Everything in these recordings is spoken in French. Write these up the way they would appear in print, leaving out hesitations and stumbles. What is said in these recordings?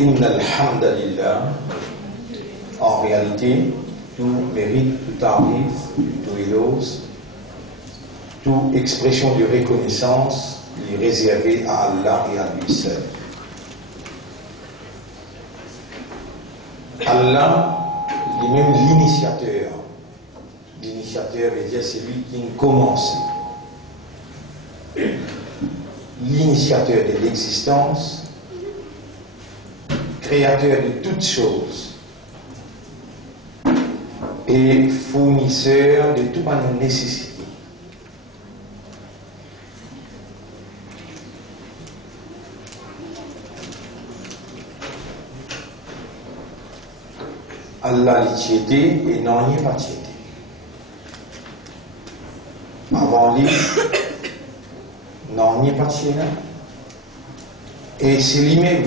Inna alhamdulillah, en réalité, tout mérite, tout tarif, tout éloge, toute expression de reconnaissance est réservée à Allah et à lui seul. Allah est même l'initiateur. L'initiateur veut dire celui qui commence. L'initiateur de l'existence, créateur de toutes choses et fournisseur de toute ma nécessité. Allah l'itiété et non n'y pas tiété. Avant lui, non n'y pas tiété. Et c'est lui-même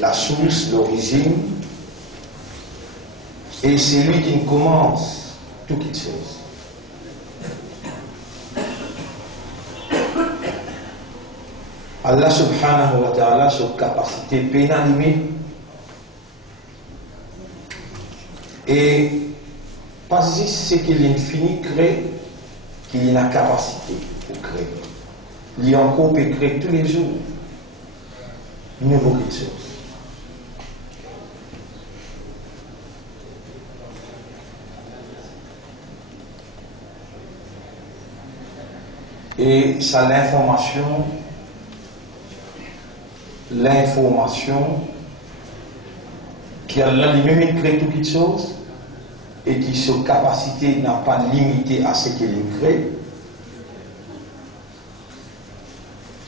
la source, l'origine, et c'est lui qui commence toutes les choses. Allah subhanahu wa ta'ala, sa capacité pénalisée, et pas juste ce que l'infini crée, qu'il a la capacité pour créer. Il encore peut créer tous les jours une nouvelle chose. Et ça, l'information qui a lui-même créé toutes les choses et qui sa capacité n'a pas limité à ce qu'il crée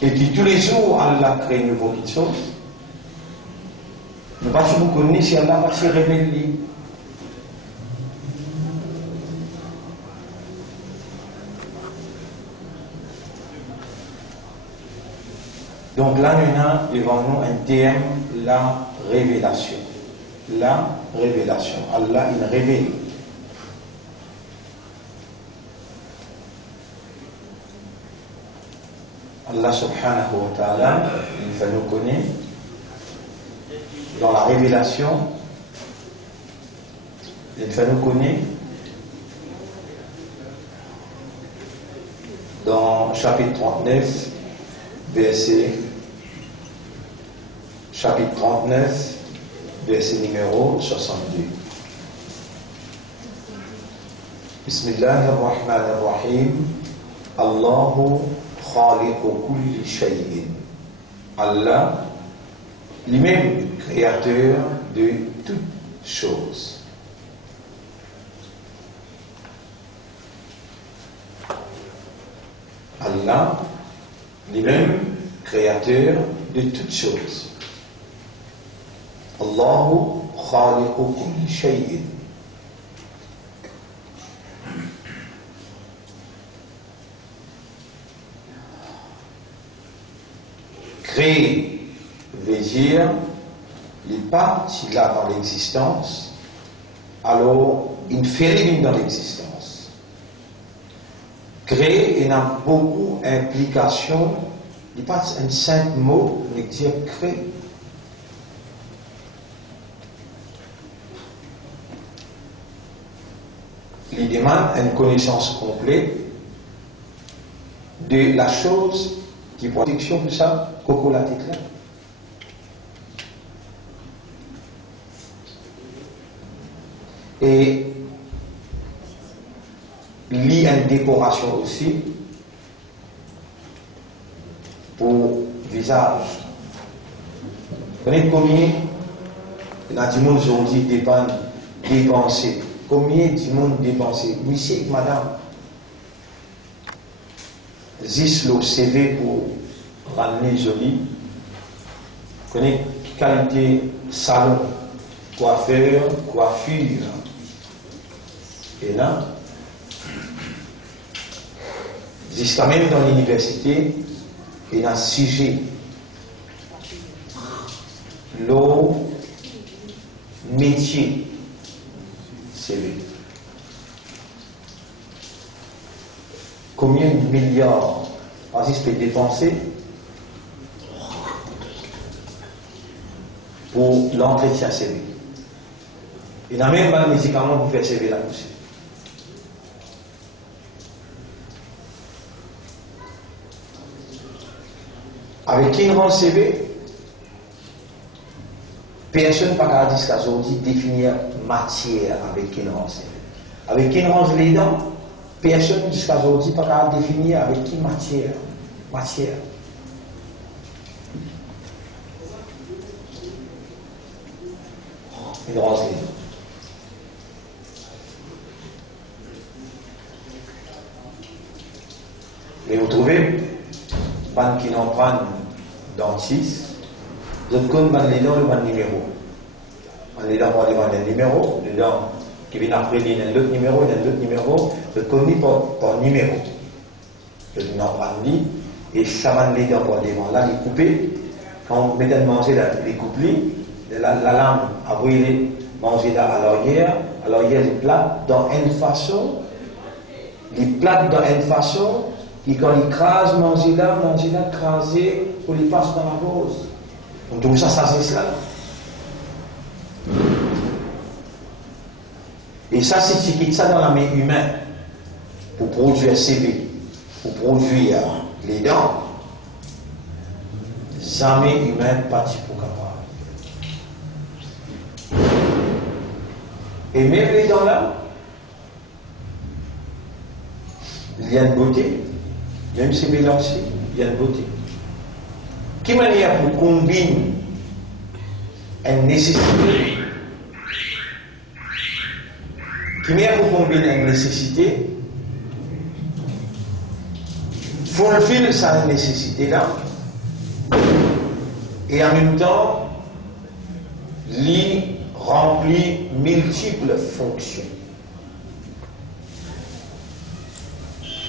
et qui tous les jours Allah crée une nouvelle chose. Nous ne pouvons pas vous connaître si Allah va se révéler. Donc là, nous avons devant nous un thème, la révélation. La révélation. Allah, il révèle. Allah subhanahu wa ta'ala, il fait nous connaître dans la révélation, il fait nous connaître dans chapitre 39, chapitre 39, verset numéro 62. Bismillahirrahmanirrahim. Allahu khaliqu kulli shay'in. Allah, lui-même créateur de toutes choses. Allah, lui-même créateur de toutes choses. Allahu khaliqu kulli shay'in. Créer veut dire les parties là dans l'existence, alors il fait dans l'existence. Créer, il a beaucoup d'implications, il n'est pas un simple mot, mais dire créer. Il demande une connaissance complète de la chose qui protection de ça, coco la tête là. Et il y a une décoration aussi pour visage. Vous connaissez combien du monde aujourd'hui dépend dépenser? Combien du monde dépenser? Monsieur, madame, juste le CV pour ramener joli. Vous connaissez qualité salon, coiffeur, coiffure. Et là, jusqu'à même dans l'université, il y a un sujet. Le métier. CV. Combien de milliards Aziz peut dépenser pour l'entretien CV. Il n'y a même pas de médicaments pour faire CV la poussée. Avec qui on rend CV, personne n'a pas dit jusqu'à aujourd'hui définir matière avec qui on rend CV. Avec qui on range les dents, personne jusqu'à aujourd'hui n'a pas définir avec qui matière. Matière. Il range les dents. Et vous trouvez, ban qui n'en prennent dentiste, vous connaissez les dents, le numéro. Les dents, on a des numéros, les dents qui viennent après, il y a un autre numéro, il y a un autre numéro, vous connaissez par numéro. Vous n'en prenez et ça va les dents pour les dents. Là, les couper, quand vous mettez à manger, les couper, la lame a brûlé, manger à l'arrière, les plates dans une façon, et quand ils crasent, manger là, craser, pour les passer dans la pause. Donc tout ça, c'est cela. Et ça, c'est ce qui est ça dans la main humaine, pour produire CV, pour produire les dents, jamais humain pas pour capable. Et même les dents là, il y a une beauté. Même si c'est là aussi, il y a une beauté. Quelle manière pour combiner une nécessité? Quelle manière pour combiner une nécessité? Fulfill sa nécessité là. Et en même temps, lui remplit multiples fonctions.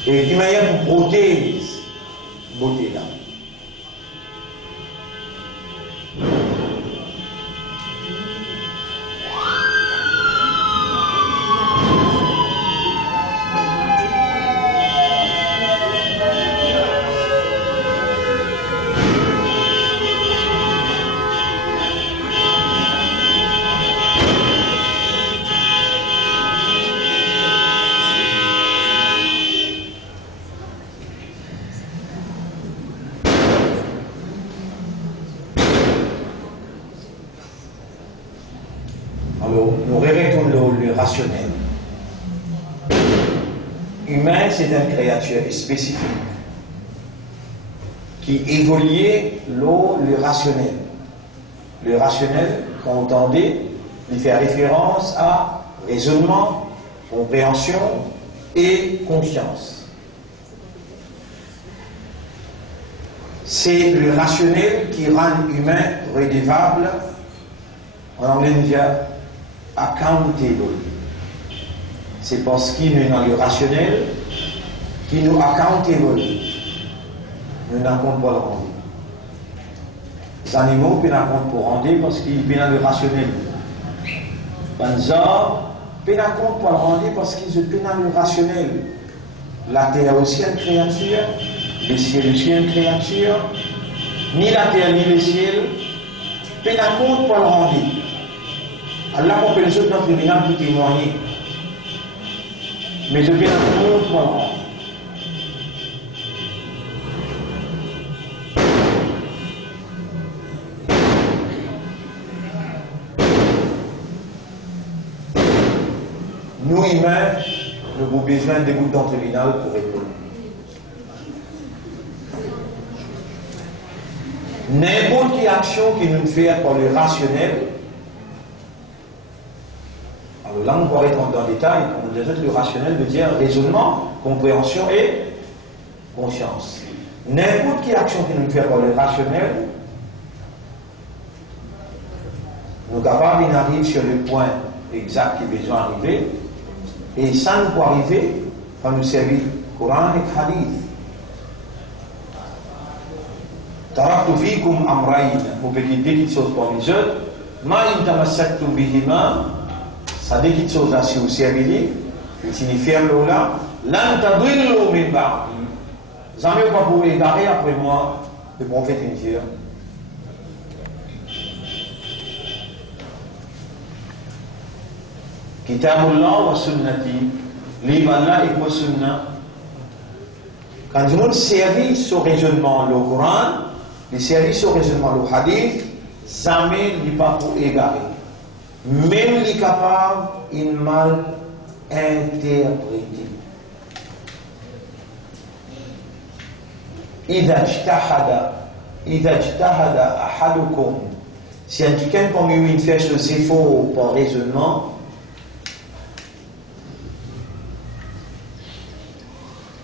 Et d'une manière pour protéger beauté là. Nous rêvons le rationnel. Humain, c'est une créature spécifique qui évolue le rationnel. Le rationnel, quand on entendait, il fait référence à raisonnement, compréhension et conscience. C'est le rationnel qui rend l'humain redevable, en anglais on dit accountable. C'est parce qu'il est dans le rationnel qu'il nous accountable. Nous n'en compte pas le rendre. Les animaux peuvent en compte pour rendre parce qu'ils sont dans le rationnel. Les hommes peuvent en compte pour le rendre parce qu'ils sont dans le rationnel. La terre aussi est une créature, le ciel aussi est une créature. Ni la terre ni le ciel peuvent en compte pour le rendre. Allah on peut les autres dans le tribunal pour témoigner. Mais je viens en compte pour le rendre. Nous, humains, nous avons besoin des bouts dans le tribunal pour répondre. N'importe quelle action qui nous fait par le rationnel, alors là, on pourrait rentrer dans le détail, comme on dit, le rationnel veut dire raisonnement, compréhension et conscience. N'importe quelle action qui nous fait par le rationnel, nous sommes capables d'arriver sur le point exact qui est besoin d'arriver, et ça nous peut arriver quand nous servons Coran et Hadith. Taraktu fikum amrayn, vous pouvez dire des choses pour les autres, ma in tamassaktu bihima, ça dit des choses assez au service, qui signifie là, lan tadillu min ba'di. Jamais pas pour égarer après moi, le prophète dit. Kitabullah wa sunnati, livre Allah et wa sunna. Quand du monde service au raisonnement le Coran, le service au raisonnement le hadith, jamais n'est pas pour égarer. Même les capables, ils mal interprété. إذا اجتهد أحدكم, si un quelqu'un parmi vous fait ce effort par raisonnement,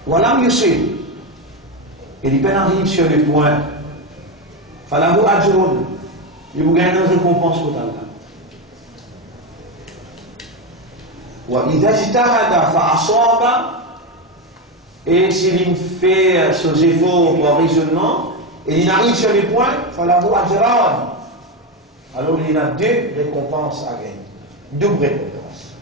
voilà monsieur, il peine arrive sur le point, falahu ajrun, il vous gagne une récompense totale. Wa idha ijtahada fa asaba, et s'il fait ce efforts par raisonnement et il arrive sur le point, falahu ajran, alors il a deux récompenses à gagner, double récompense.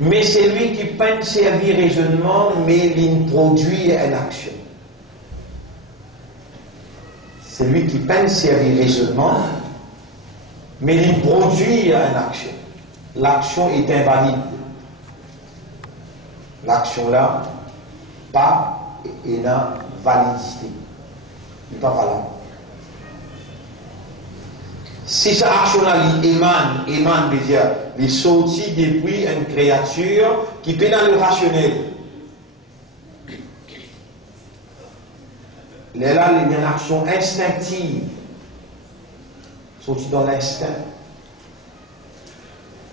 Mais c'est lui qui peine servir raisonnement, mais il produit une action. C'est lui qui peine servir raisonnement, mais il produit une action. L'action est invalide. L'action là, pas et n'a validité. Il n'est pas valable. Si cette action-là émane, veut dire, il sortit depuis une créature qui peut dans le rationnel. Là, il y a une action instinctive, sortie dans l'instinct.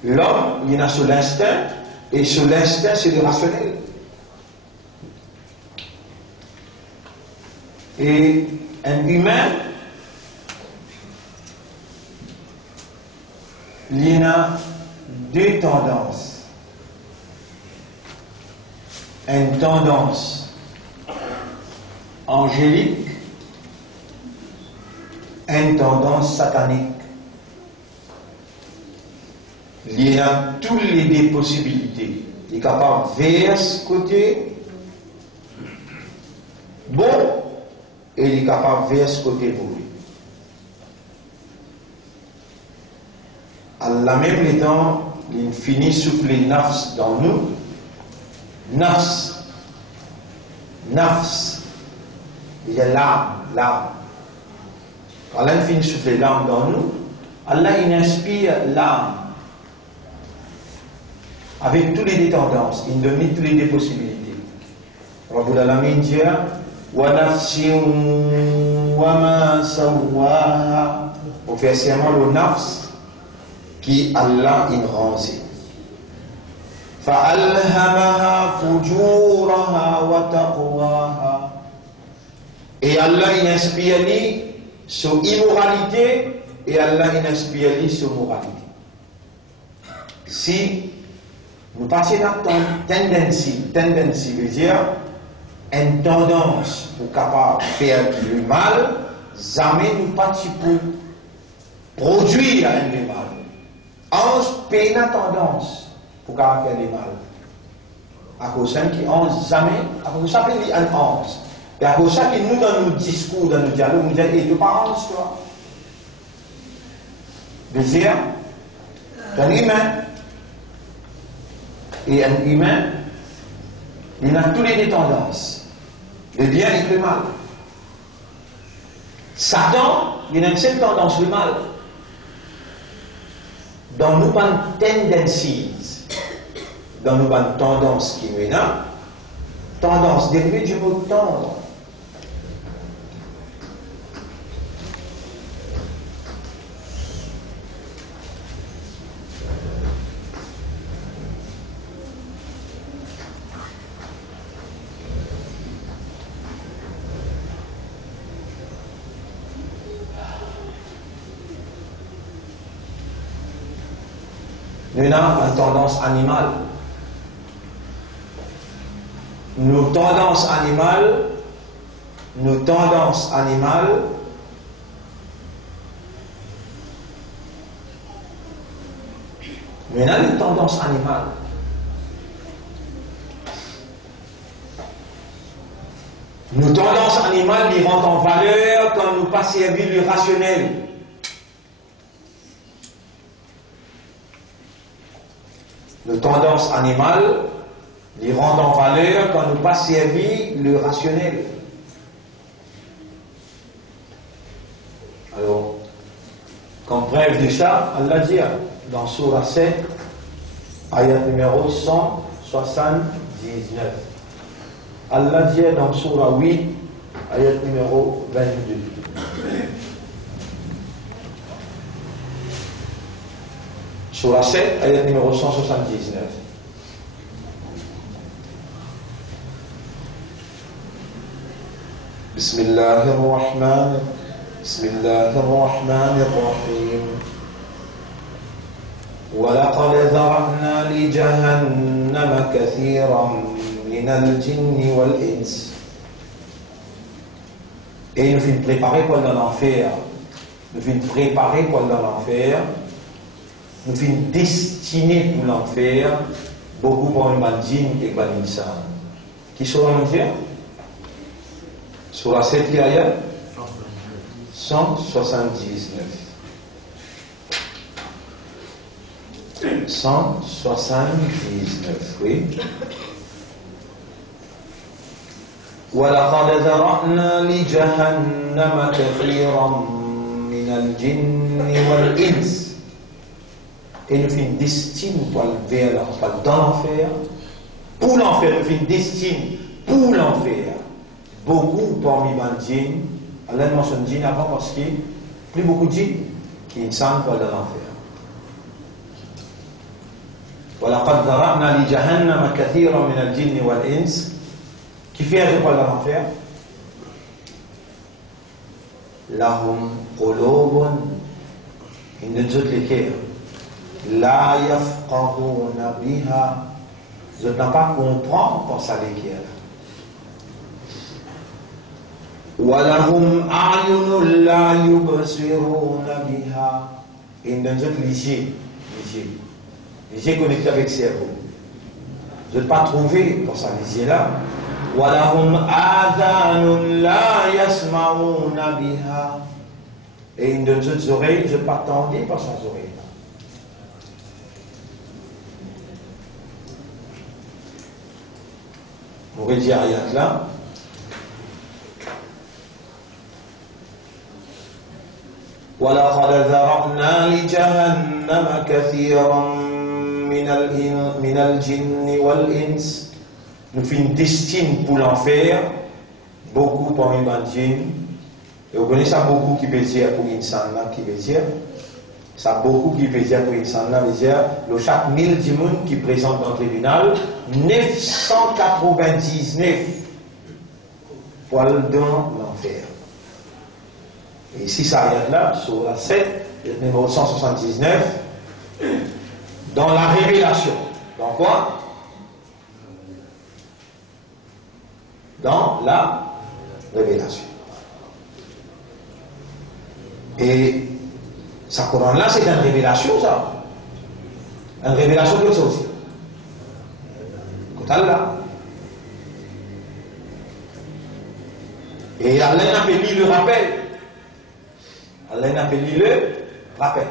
L'homme, il y a sur l'instinct, et sur l'instinct, c'est le rationnel. Et un humain, il y a deux tendances. Une tendance angélique, une tendance satanique. Il y a toutes les deux possibilités. Il est capable vers ce côté bon et il est capable vers ce côté mauvais. À la même temps, il finit souffler nafs dans nous. Nafs. Il y a l'âme. Quand Allah finit souffler l'âme dans nous, Allah il inspire l'âme. Avec toutes les deux tendances, il donne toutes les deux possibilités. Rabbul Alamin dit wa nafsin wa ma sawwaha. On fait seulement le nafs qui Allah il range. فَأَلْهَمَهَا فُجُورَهَا وَتَقْوَاهَا. Et Allah il inspire lui sur immoralité et Allah il inspire lui sur moralité. Si nous passons dans tendance veut dire une tendance pour capable faire du mal, jamais nous partons pour produire le mal. On paye la tendance pour faire du mal. À cause de qui on jamais, à cause de ça qu'il y a un 11. Et à cause de ça que nous dans nos discours, dans nos dialogues, nous disons, et tu pas 11 toi. Veut dire, un humain. Et un humain, il a toutes les tendances. Le bien et le mal. Satan, il a une seule tendance, le mal. Dans nos tendencies, dans nos tendances qui nous là, tendance dérivé du mot tendre. Nous avons une tendance animale. Nos tendances animales, nous avons une tendance animale. Nos tendances animales les rendent en valeur quand nous pas servi le rationnel. Nos tendances animales les rendent en valeur quand nous pas servi le rationnel. Alors, comme preuve de ça, Allah dit dans Surah 7, ayat numéro 179. Allah dit dans Surah 8, ayat numéro 22. Surah 7, ayat numéro 179. Bismillahirrahmanirrahim. وَلَقَدْ ذَرَأْنَا لِجَهَنَّمَ كَثِيرًا مِنَ الْجِنِّ وَالْإِنسِ. Et nous finissons préparer pour l'enfer. Nous finissons préparer pour l'enfer. Nous finissons destiner pour l'enfer beaucoup pour les djinns et les insan. Qui sont l'enfer? Sur la 7e ayat 179. 179, oui. وَلَقَدْ ذَرَأْنَا لِجَهَنَّمَ كَثِيرًا مِنَ الْجِنِّ وَالْإِنسِ. Et nous finissons destinés dans l'enfer, pour l'enfer, nous finissons destinés pour l'enfer. Beaucoup parmi les djinns, Allah mentionne djinns avant parce qu'il y a plus beaucoup de djinns qui ne sont pas dans l'enfer. وَلَقَدْ ذَرَأْنَا لِجَهَنَّمَ كَثِيرًا مِنَ الْجِنِّ وَالْإِنسِ. Qui fait un pas dans l'enfer? لَهُمْ قُلُوبٌ. Ils ne disent les cœurs. لَا يَفْقَهُونَ بِهَا. Je ne peux pas comprendre pour ça les cœurs. وَلَهُمْ أَعْيُنٌ لَا يُبْصِرُونَ بِهَا. Ils ne disent les yeux. Les yeux connectés avec le cerveau. Je ne peux pas trouver pour ça les yeux là. وَلَهُمْ آذَانٌ لَا يَسْمَعُونَ بِهَا. Et une de nos oreilles, je ne peux pas entendre par sans oreilles. On va dire ayat là. وَلَقَدْ ذَرَأْنَا لِجَهَنَّمَ كَثِيرًا مِنَ الْجِنِّ وَالْإِنسِ. Nous finissons destinés pour l'enfer, beaucoup parmi les djinns. Et vous connaissez ça beaucoup qui peut dire pour l'insan là, qui veut dire ça beaucoup qui peut dire pour l'insan là, veut dire le chaque 1000 djinns qui présentent dans le tribunal, 999 pour dans l'enfer. Et ici, ça arrive là, sur la 7, le numéro 179, dans la révélation. Dans quoi? Dans la révélation. Et ça, Coran-là, c'est une révélation, ça. Une révélation de ça aussi. Là. Et Allah n'a pas mis le rappel. Allah n'a pas mis le rappel.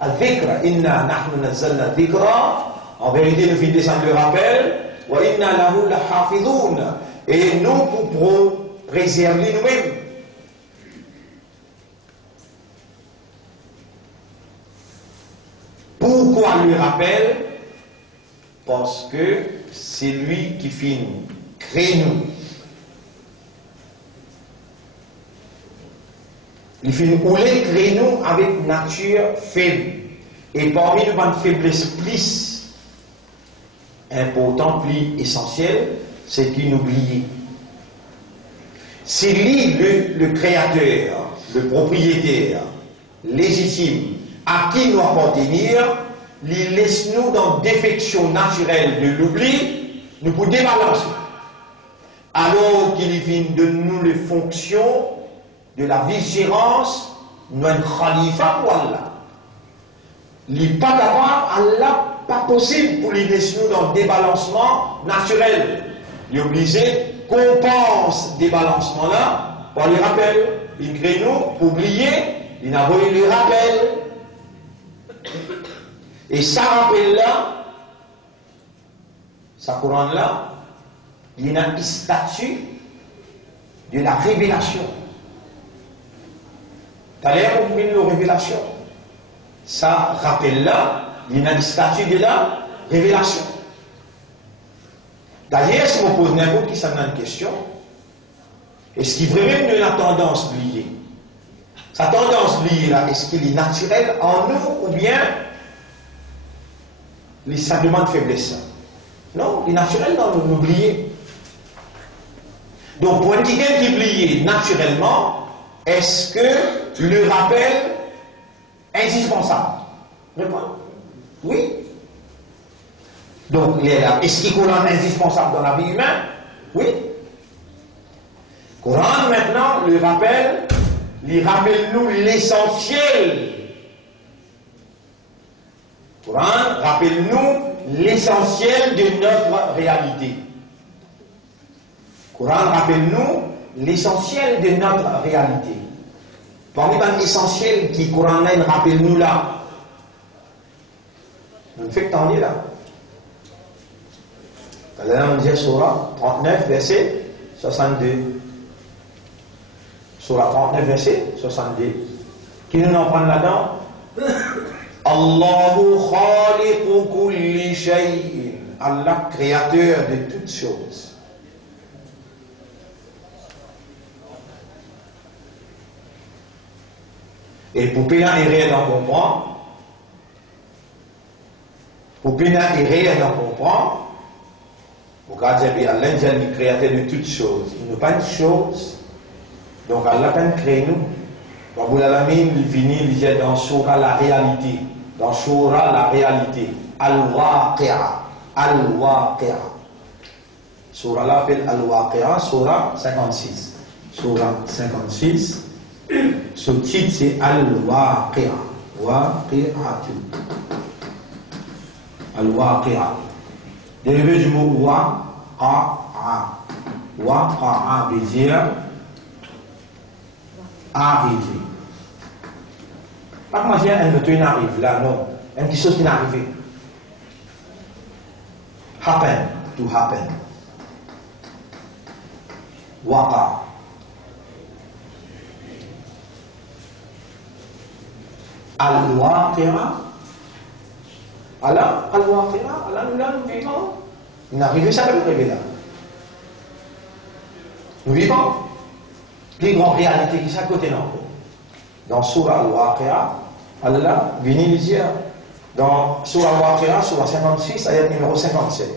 Al-Dhikra, inna nahnu nazzalna al-Dhikra. En vérité, nous finissons descendre le rappel. Wa inna lahu lahafidhoun. Et nous pourrons préserver nous-mêmes. Pourquoi le rappel? Parce que c'est lui qui finit crée nous. Il finit rouler crée nous avec nature faible. Et parmi nous, une faiblesse plus importante, plus essentielle, c'est qu'il nous oublie. C'est lui le créateur, le propriétaire légitime à qui nous appartenir. Il laisse nous dans défection naturelle de l'oubli, nous pour débalancer. Alors qu'il vient de nous les fonctions de la vigilance, nous un khalifa pour Allah. Il n'est pas capable, Allah pas possible pour les laisser nous dans le débalancement naturel. Il est obligé de compense des balancements là par les rappels. Il crée nous, pour oublier, il n'a pas eu les rappels. Et ça rappel là, ça couronne là, il y a un statut de la révélation. T'as l'air ou une révélation. Ça rappel là, il y a un statut de la révélation. D'ailleurs, si on pose n'importe qui ça une question, est-ce qu'il vraiment une tendance liée? Sa tendance liée là, est-ce qu'il est naturel en nous ou bien ça demande faiblesse? Non, il est naturel dans nous, oublier. Donc, pour un quelqu'un qui oublie naturellement, est-ce que le rappel est indispensable? Réponds. Oui. Donc, est-ce qu'il est indispensable dans la vie humaine? Oui. Coran, maintenant, le rappel, il rappelle-nous l'essentiel. Coran, rappelle-nous l'essentiel de notre réalité. Coran, rappelle-nous l'essentiel de notre réalité. Parmi l'essentiel qui Coran rappelle-nous là, nous fait que t'en es là. Là, on dit Surah 39, verset 62. Surah 39, verset 62. Qui nous en prend là-dedans? Allahu khaliqu kulli shay'in. Allah, créateur de toutes choses. Et pour pénal et réel en comprendre, pour pénal et réel en comprendre, regardez, Allah est le créateur de toutes choses. Il n'est pas une chose. Donc Allah a créé nous. Rabbul Alamin, il finit, il dit dans Surah la réalité. Dans Surah la réalité. Al-Waqi'a. Al-Waqi'a. Surah là appelle Al-Waqi'a, Surah 56. Surah 56. Ce titre c'est Al-Waqi'a. Waqi'atu. Al-Waqi'a. Dérivé du mot Waqa'a. Waqa'a veut dire arriver. Pas comment dire un truc n'arrive là, non. Quelque chose qui n'est arrivé. Happen, to happen. Waqa. Al-Waqi'a. Allah, Al-Waqi'a, Allah nous vivons. Il n'est arrivé, ça peut nous arriver là. Nous vivons. Les grandes réalités qui sont à côté d'entre nous. Dans Surah Al-Waqi'a, Allah vient nous dire, dans Surah Al-Waqi'a, Surah 56, ayat numéro 57.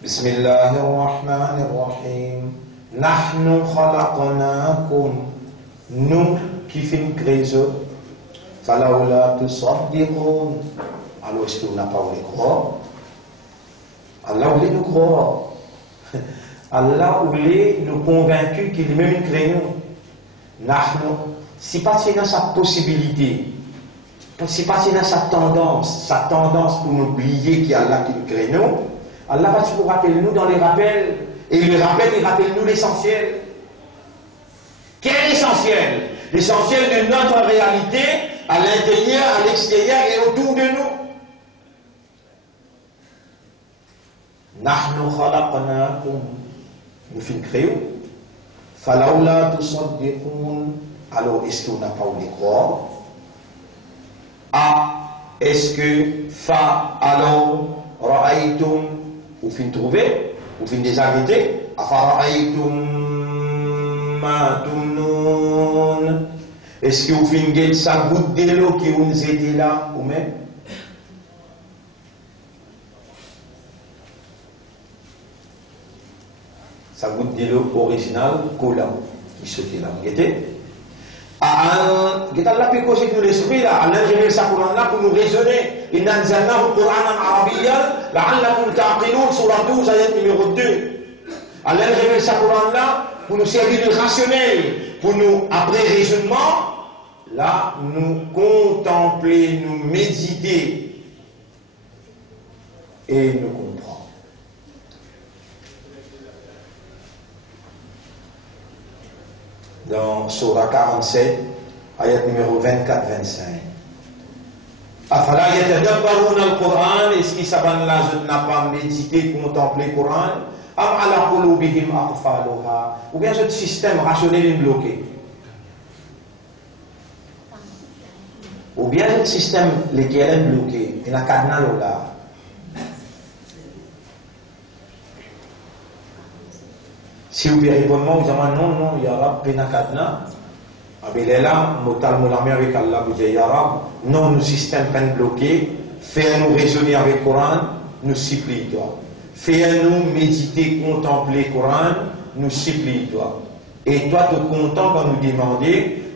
Bismillahirrahmanirrahim. Nahnu khalaqnakum. Nous qui faisons créer. Falawla tusaddiqun. Alors est-ce qu'on n'a pas voulu croire? Allah voulait nous croire. Allah voulait nous convaincre qu'il est même créé nous. Si pas c'est dans sa possibilité, si pas c'est dans sa tendance pour nous oublier qu'il y a Allah qui nous crée nous, Allah va toujours rappeler nous dans les rappels. Et le rappel, il rappelle nous l'essentiel. Quel est l'essentiel? L'essentiel de notre réalité à l'intérieur, à l'extérieur et autour de nous. Nahnu khalaqnakum. Nous finissons créer. Falawla tusaddiqun. Alors, est-ce qu'on n'a pas voulu croire? A, est-ce que fa, alors, ra'aytum, vous finissez trouver, vous finissez désarrêter. Afara'aytum ma tumnun. Est-ce que vous finissez sa goutte de l'eau qui vous était là, ou même? Sa goutte de l'eau originale, cola, qui se fait là. Vous guettez? Kita Allah peut causer nous l'esprit là, Allah génère sa Coran là pour nous raisonner. Inna anzalnahu Qur'anan arabiyyan la'allakum ta'qilun, surah 12, ayat numéro 2. Allah génère sa Coran là pour nous servir de rationnel, pour nous, après raisonnement, là, nous contempler, nous méditer et nous comprendre. dans Surah 47, ayat numéro 24-25. Afala yatadabbaruna al-Qur'an, est-ce qu'ils savent là, je n'ai pas médité, contemplé le Coran? Am ala qulubihim aqfaluha, ou bien ce système rationnel est bloqué? Ou bien le système lequel est bloqué, il y a un cadenas là. Si vous répondez, vous dites non, il y aura un cadenas. Il est là, avec Allah, vous dites non, le système est bloqué, fais-nous raisonner avec le Coran, nous supplie toi. Fais-nous méditer, contempler le Coran, nous supplie toi. Et toi, tu es content quand nous demandons.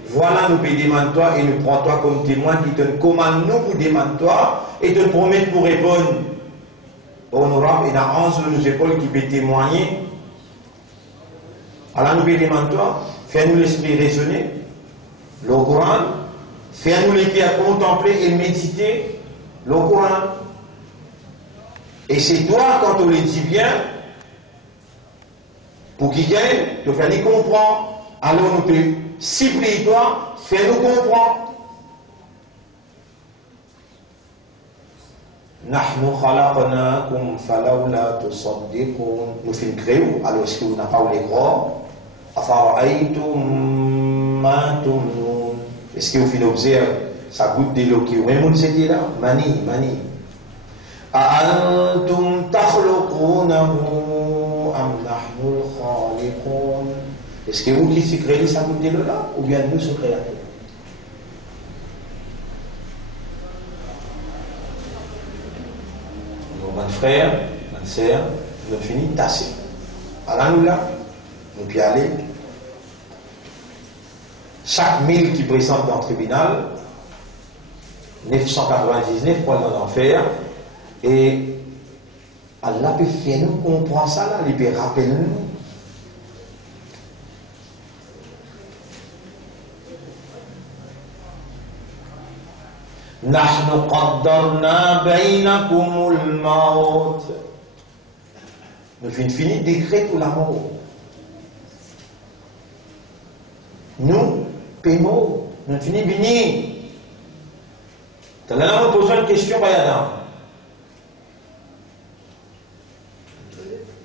Voilà, nous demandons toi et nous prends toi comme témoin qui te commande, nous vous demandons toi et te promet pour répondre. Honorable, il y a 11 de nos épaules qui peuvent témoigner. Alors nous demandons toi, fais-nous l'esprit raisonner, le Coran, fais-nous les pieds à contempler et méditer le Coran. Et c'est toi, quand on le dit bien, pour qu'il gagne, tu fais les comprendre. Alors nous te supplie toi, fais-nous comprendre. Nahnu khalaqnakum falawla tusaddiqun. Nous faisons créer, alors est-ce que vous n'avez pas les croire? Afara'aytum ma tumnun. Est-ce que vous finissez observer ça goûte de l'eau qui est même c'était là? Mani. A'antum takhluqunahu am nahnu al-khaliqun. Est-ce que vous qui créez ça goûte de l'eau là? Ou bien nous sommes créateurs? Mon frère, ma sœur, nous finissons tasser. Alors nous là, nous puis aller. Chaque 1000 qui présente dans le tribunal, 999 pour aller en enfer. Et Allah peut faire nous comprendre ça là, il peut rappeler nous. Nahnu qaddarna bainakumul maut. Nous finissons d'écrire pour la mort. Nous, paiement, nous finissons bénis. Là, on pose une question, Bayadam.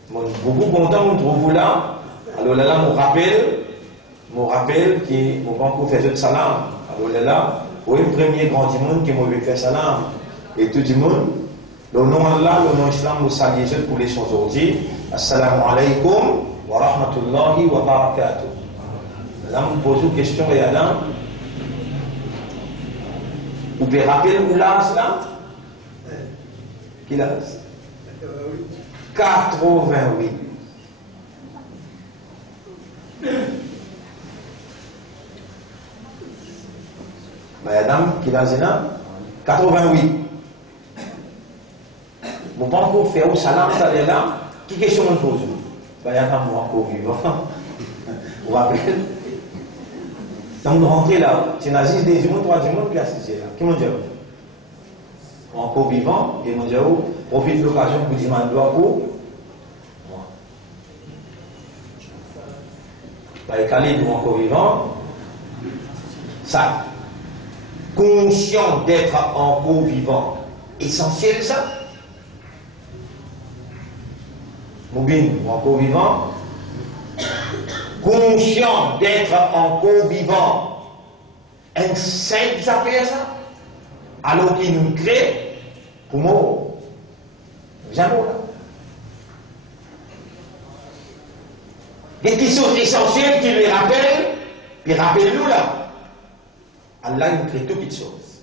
Beaucoup content, on trouve là. Alors là, mon rappel qui mon banque fait de salam. Alors là, oui, le premier grand du monde qui m'a fait salam. Et tout le monde, le nom Allah, le nom Islam, nous saluons pour les choses aujourd'hui. Assalamu alaikum wa rahmatullahi wa barakatuh. Là, on pose une question, Bayadam. Vous pouvez rappeler où l'âge là? Quel âge? 88. Madame, quel âge là? 88. Vous ne pouvez pas encore faire au salam, ça est là. Qui question on pose? Madame, moi encore vivant. Vous vous rappelez? Donc, nous rentrons là, c'est Nazis, des humains, 3 humains, puis assistés là. Qui m'ont dit? Encore vivant, et m'ont dit, profite de l'occasion pour dire, man doit pour moi. Bah, les calibres encore vivant, ça, conscient d'être encore vivant, essentiel ça. Moubine, encore vivant. Conscient d'être encore vivant, un simple affaire ça, alors qu'il nous crée pour mort. Jamais là. Des questions essentielles qui lui rappellent, puis rappelle-nous là. Allah nous crée toutes les choses.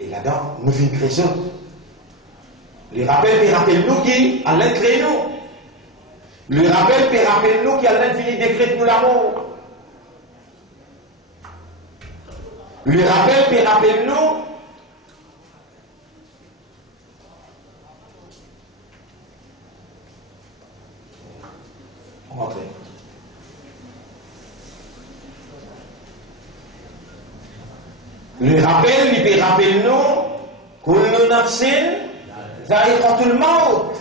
Et là-dedans, nous faisons créer ça. Les rappels, puis rappelle-nous qui Allah crée nous. Le rappel, puis rappelle-nous qu'il y a l'infini décrète nous l'amour. Le rappel, puis rappelle-nous rentrez. Le rappel, il peut rappelle-nous kullu nafsin dha'iqatul maut.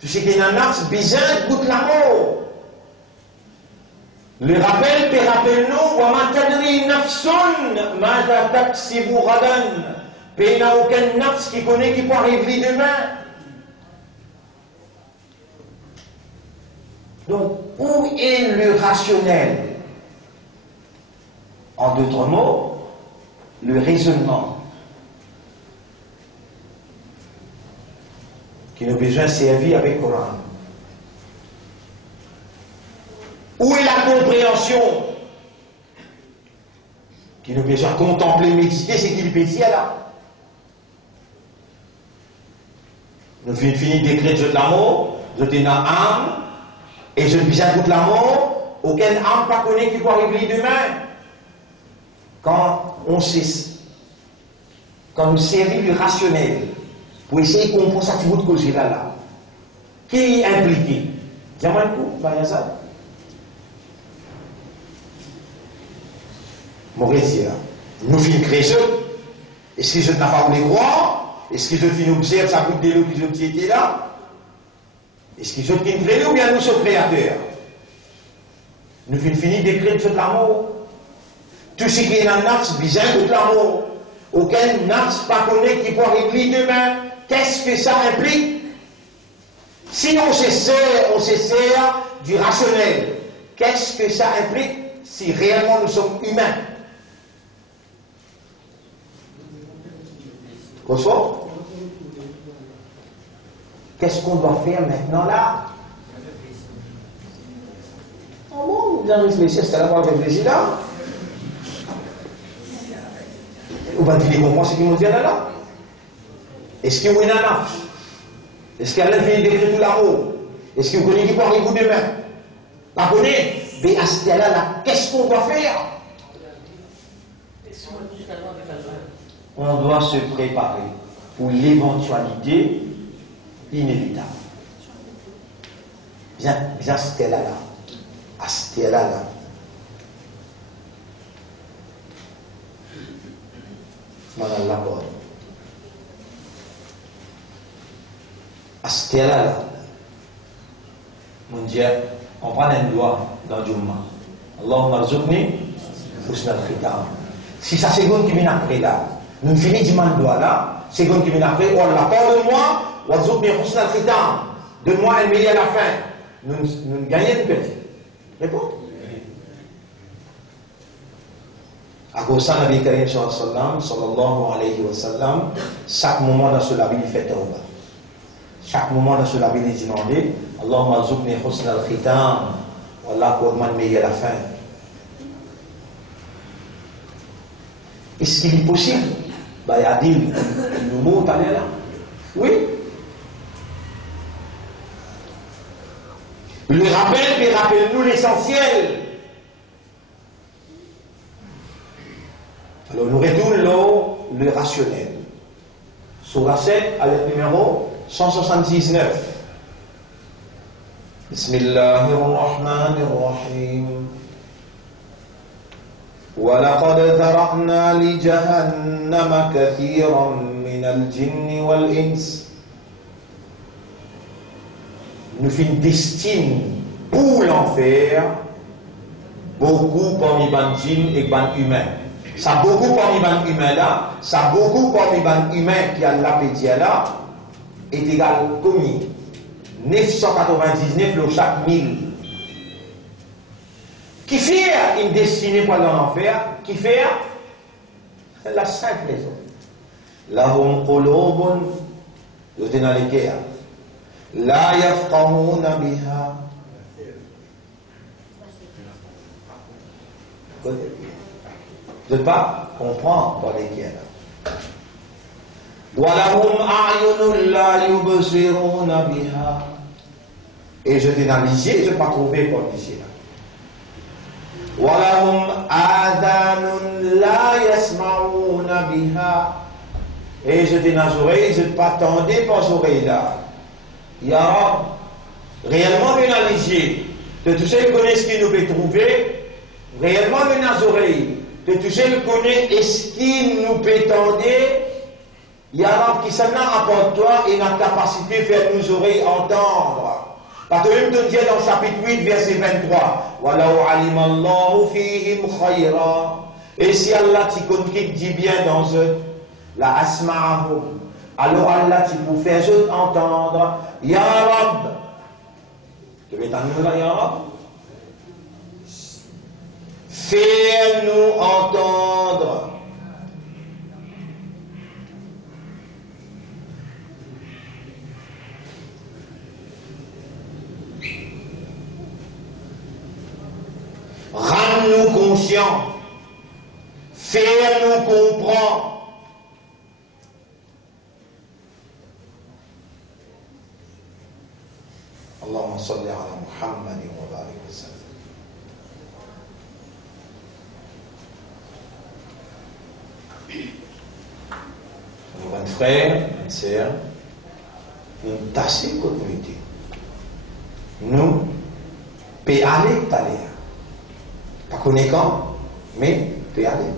Tu sais qu'il y a un nafs bizarre goûte la mort. Le rappel, peut rappelle-nous, وَمَا تَدْرِي نَفْسٌ مَاذَا تَكْسِبُ غَدًا. Il n'y a aucun nafs qui connaît qui peut arriver demain. Donc, où est le rationnel? En d'autres mots, le raisonnement qui nous a besoin de servir avec le Coran. Où est la compréhension qui nous a besoin de contempler, méditer, c'est qu'il peut dire là. Nous finissons d'écrire de l'amour, je t'ai dans âme, et je besoin de l'amour, aucun âme pas connaît qui peut arriver demain. Quand on sait, quand nous servons le rationnel, pour essayer de comprendre ça, tu veux causer là. Qui est impliqué? Dis-moi un coup, ça. Maurice, nous finissons de créer. Est-ce que je n'ai pas voulu croire? Est-ce que je finis observer ça coûte de l'eau que je était là? Est-ce que je finis de créer ou bien nous sommes créateurs? Nous finissons d'écrire tout l'amour. Tout ce qui est dans le nafs, besoin de l'amour. Aucun nafs pas connaît qui peut arriver demain. Qu'est-ce que ça implique? Si on se sert du rationnel, qu'est-ce que ça implique si réellement nous sommes humains? Bonsoir. Qu'est-ce qu'on doit faire maintenant là? Oh bon, vous avez réfléchi, c'est là qu'on va réfléchir là. On va dire comprendre ce qu'ils m'ont dit là. Est-ce que vous avez un nafs? Est-ce qu'elle a fini d'écrire tout l'amour? Est-ce que vous connaissez qui peut arriver demain? La connaît? Mais à ce là, qu'est-ce qu'on doit faire? On doit se préparer pour l'éventualité inévitable. Bien, c'était là. À c'était là. Madame la bonne. À c'était là. Mon Dieu, on prend un doigt dans le Jumma. Allahumma rzuqni husna al-khitam. Si ça seconde qui vient après là, nous finissons du doigt là, seconde qui vient après, oh Allah, pardonne-moi, warzuqni husna al-khitam. Donne-moi un millier à la fin. Nous gagnons une petite. Réponds. À cause de ça, Nabi Karim sallallahu alayhi wa sallam, chaque moment dans ce vie, il fait tawbah. Chaque moment dans ce vie, il dit demandé, Allahumma rzuqni husna al-khitam. Allah pour moi meilleur à la fin. Est-ce qu'il est possible? Il y a dit, nous mots là. Oui. Le rappel, rappelle-nous l'essentiel. Alors nous retournons le rationnel. Surah 7, avec numéro 179. Bismillahirrahmanirrahim. وَلَقَدْ ذَرَأْنَا لِجَهَنَّمَ كَثِيرًا مِنَ الْجِنِّ وَالْإِنسِ. Nous finissons destinés pour l'enfer beaucoup parmi les djinns et les humains. Ça beaucoup parmi les humains là, ça beaucoup parmi les humains qui a l'appétit là, est égal à combien? 999 le chaque 1000. Qui fait une destinée pour l'enfer? Qui fait la simple raison. Lahum qulubun, je suis dans les guerres. La yafqahuna biha. De pas comprendre par les guerres. Walahum a'yunun la yubsiruna biha. Et je t'ai dans l'isier, je n'ai pas trouvé pour l'isier là. Walahum adhanun la yasma'una biha. Et je t'ai dans les oreilles, je n'ai pas attendu pour les oreilles là. Ya Rab, réellement nous dans l'isier, de tous ceux qui connaissent ce qu'il nous peut trouver, réellement nous dans les oreilles, de tous ceux qui connaissent ce qu'il nous peut tendre. Ya Rab, qui s'en a apporte toi et la capacité de faire nos oreilles entendre. Parce que même te dit dans le chapitre 8, verset 23, Walau alimallahu fihim khayra. Et si Allah t'y dit bien dans eux, la asma'ahum, alors Allah t'y pour faire eux entendre, Ya Rab. Tu veux t'en là, Ya Rab? Fais-nous entendre. Rends-nous conscients. Fais-nous comprendre. Allahumma salli ala Muhammad wa barik wa sallam. Mes frères, mes sœurs, nous tâchons de communauté. Nous peut aller tout à l'heure. Pas connaître quand, mais peut aller.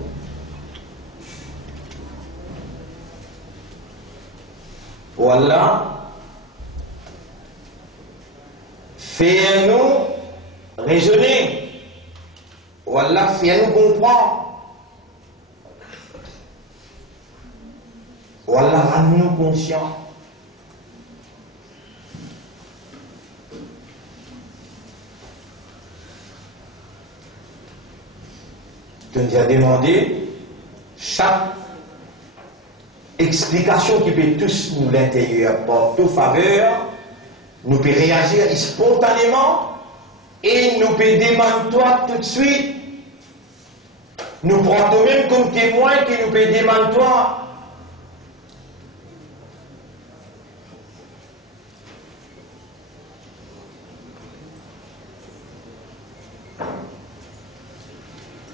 Voilà. Fais-nous raisonner. Voilà, fais-nous comprendre. Voilà, rends-nous conscients. Tu nous as demandé chaque explication qui peut tous nous l'intérieur pour toute faveur, nous peut réagir spontanément et nous peut demander toi tout de suite. Nous prenons nous-mêmes comme témoin qui nous peut demander toi.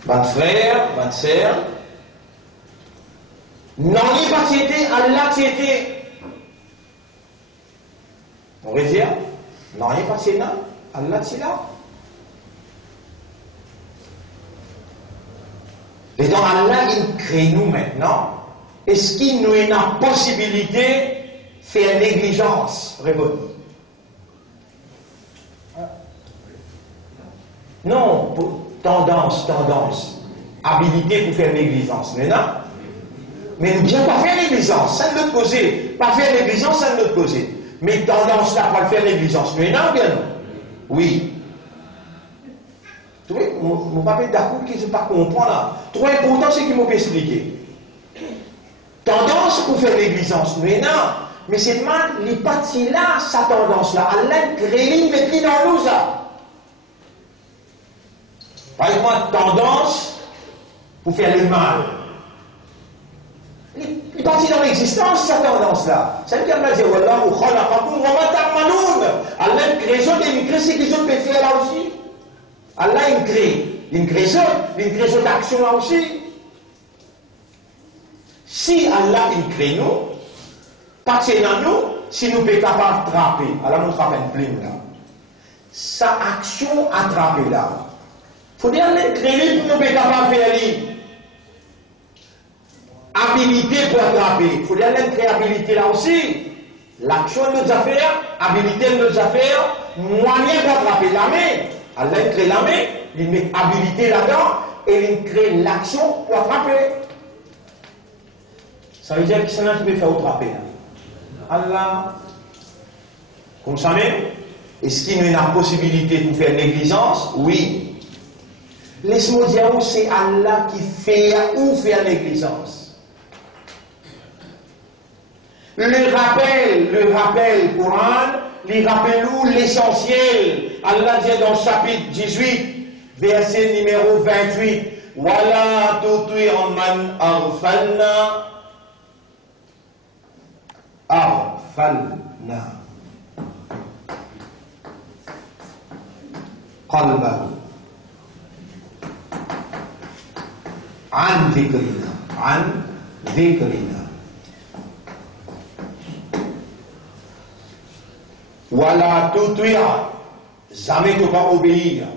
Votre frère, votre sœur, non, il pas c'était, Allah c'était. On va dire, non, il pas c'est là, Allah c'est là. Et donc Allah, il crée nous maintenant. Est-ce qu'il nous a une possibilité de faire négligence? Répondez. Non, tendance. Habilité pour faire négligence. Mais non. Mais nous ne bien pas faire négligence. Ça ne notre causer. Pas faire négligence, ça ne notre causer. Mais tendance là, pas le faire négligence. Mais non, bien non. Oui. Tu vois, mon papa est d'accord qui ne pas comprendre là. Trop important, c'est qu'il m'a expliqué. Tendance pour faire négligence. Mais non. Mais c'est mal, les parties là, sa tendance là. Allah crée, mais qui dans nous ça. Par exemple, tendance pour faire le mal. Il est parti dans l'existence, cette tendance-là. C'est qu'elle m'a dit, Wallahu khalaqakum wa ma ta'malun. Allah crée ça, il crée ce qu'ils ont fait là aussi. Allah il crée ça d'action là aussi. Si Allah il crée nous, partir dans nous, si nous ne pouvons pas attraper, alors nous frappons une plume là. Sa action attrapée là. Il faut dire qu'il crée pour nous ne pouvons pas faire lui. Habilité pour attraper. Il faut dire qu'il crée habilité là aussi. L'action de nos affaires, habilité de nos affaires, moyen pour attraper la main. Allah crée la main, il met habilité là-dedans et il crée l'action pour attraper. Ça veut dire que c'est là qui peut faire attraper. Allah, comme ça même, est-ce qu'il y a une possibilité de faire négligence? Oui. Laisse-moi dire, c'est Allah qui fait ou faire négligence. Le rappel Coran, il rappelle où l'essentiel. Allah dit dans le chapitre 18, verset numéro 28, Wala tuti man arfalna qalbahu an dhikrina. Voilà, tout jamais tu vas obéir.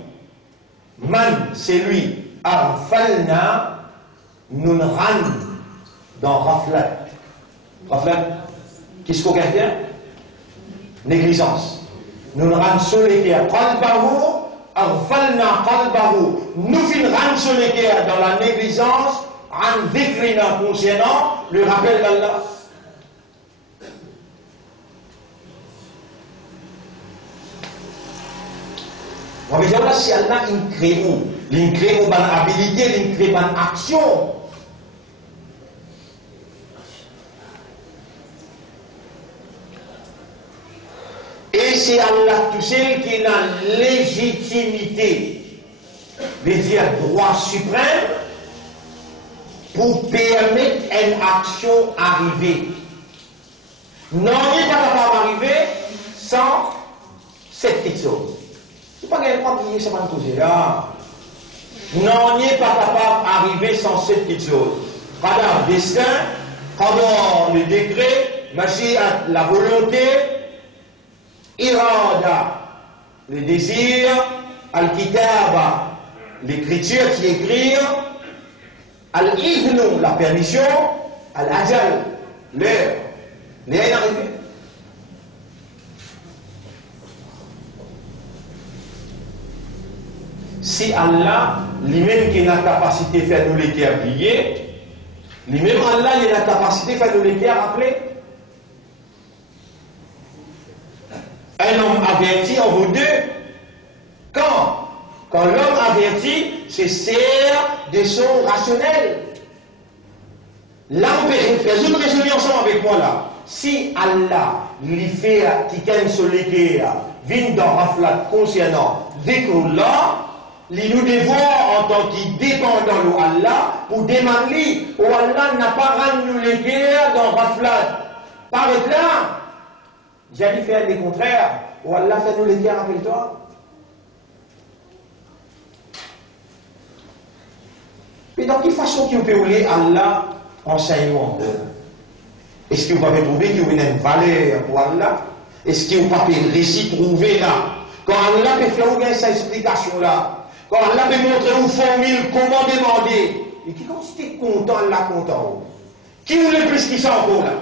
Man, c'est lui. Arfalna, nous ran dans raflat. Raflat, qu'est-ce qu'on garde? Négligence. nous rendons sur les cœurs. Nous finissons sur les cœurs dans la négligence, en déclinant concernant le rappel d'Allah. On va dire là, si Allah il crée une habilité, il crée une action. Et c'est Allah tout seul qui a la légitimité, veut dire droit suprême, pour permettre une action arriver. Non, il n'est pas capable d'arriver sans cette petite chose. C'est pas qu'il croit qu'il ça va nous là. Non, il n'est pas capable d'arriver sans cette petite chose. Pendant le destin, pendant le décret, la volonté, irada, le désir, al-kitaba, l'écriture qui écrit, al-idhnu, la permission, al-ajal, l'heure, est arrivé. Si Allah, lui-même qui a la capacité de faire nous les cœurs pliés, lui-même Allah, il a la capacité de faire nous les cœurs rappelés. Un homme averti en vaut deux. Quand l'homme averti se sert de son rationnel. Là, on peut résoudre raisonner ensemble avec moi là. Si Allah lui fait qui gagne sur les cœurs, vient dans raflat concernant découllant, il nous dévoie en tant qu'il dépendant de Allah pour demander où Allah n'a pas rendu les cœurs dans raflat. Par là, j'allais faire le contraire. Où Allah fait nous les cœurs, rappelle-toi. Mais dans quelle façon vous peut oublier Allah enseignement? Est-ce que vous pouvez trouver qu'il y a une valeur pour Allah? Est-ce que vous pouvez le récit trouver là? Quand Allah peut faire ouvrir cette explication là, quand Allah peut montrer une formule, comment demander, et qui quand tu es content, Allah content. Qui voulait plus qu'il s'en encore là?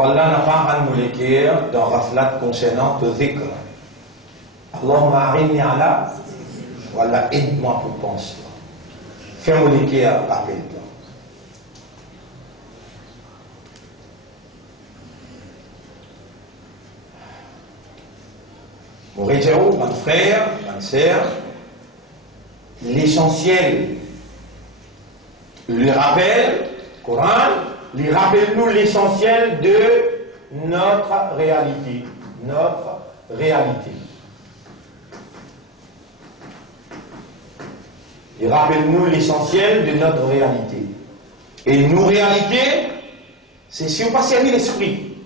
Allah n'a pas rendu les cœurs dans raflat concernant le dhikr. Allahumma a'inni ala, voilà, aide-moi pour penser. Fais-moi les cœurs, rappelle-toi. Mon réjéo, mon frère, ma sœur, l'essentiel, le rappel, Coran, lui rappelle-nous l'essentiel de notre réalité. Notre réalité. Il rappelle-nous l'essentiel de notre réalité. Et nos réalités, c'est si on pas servi l'esprit.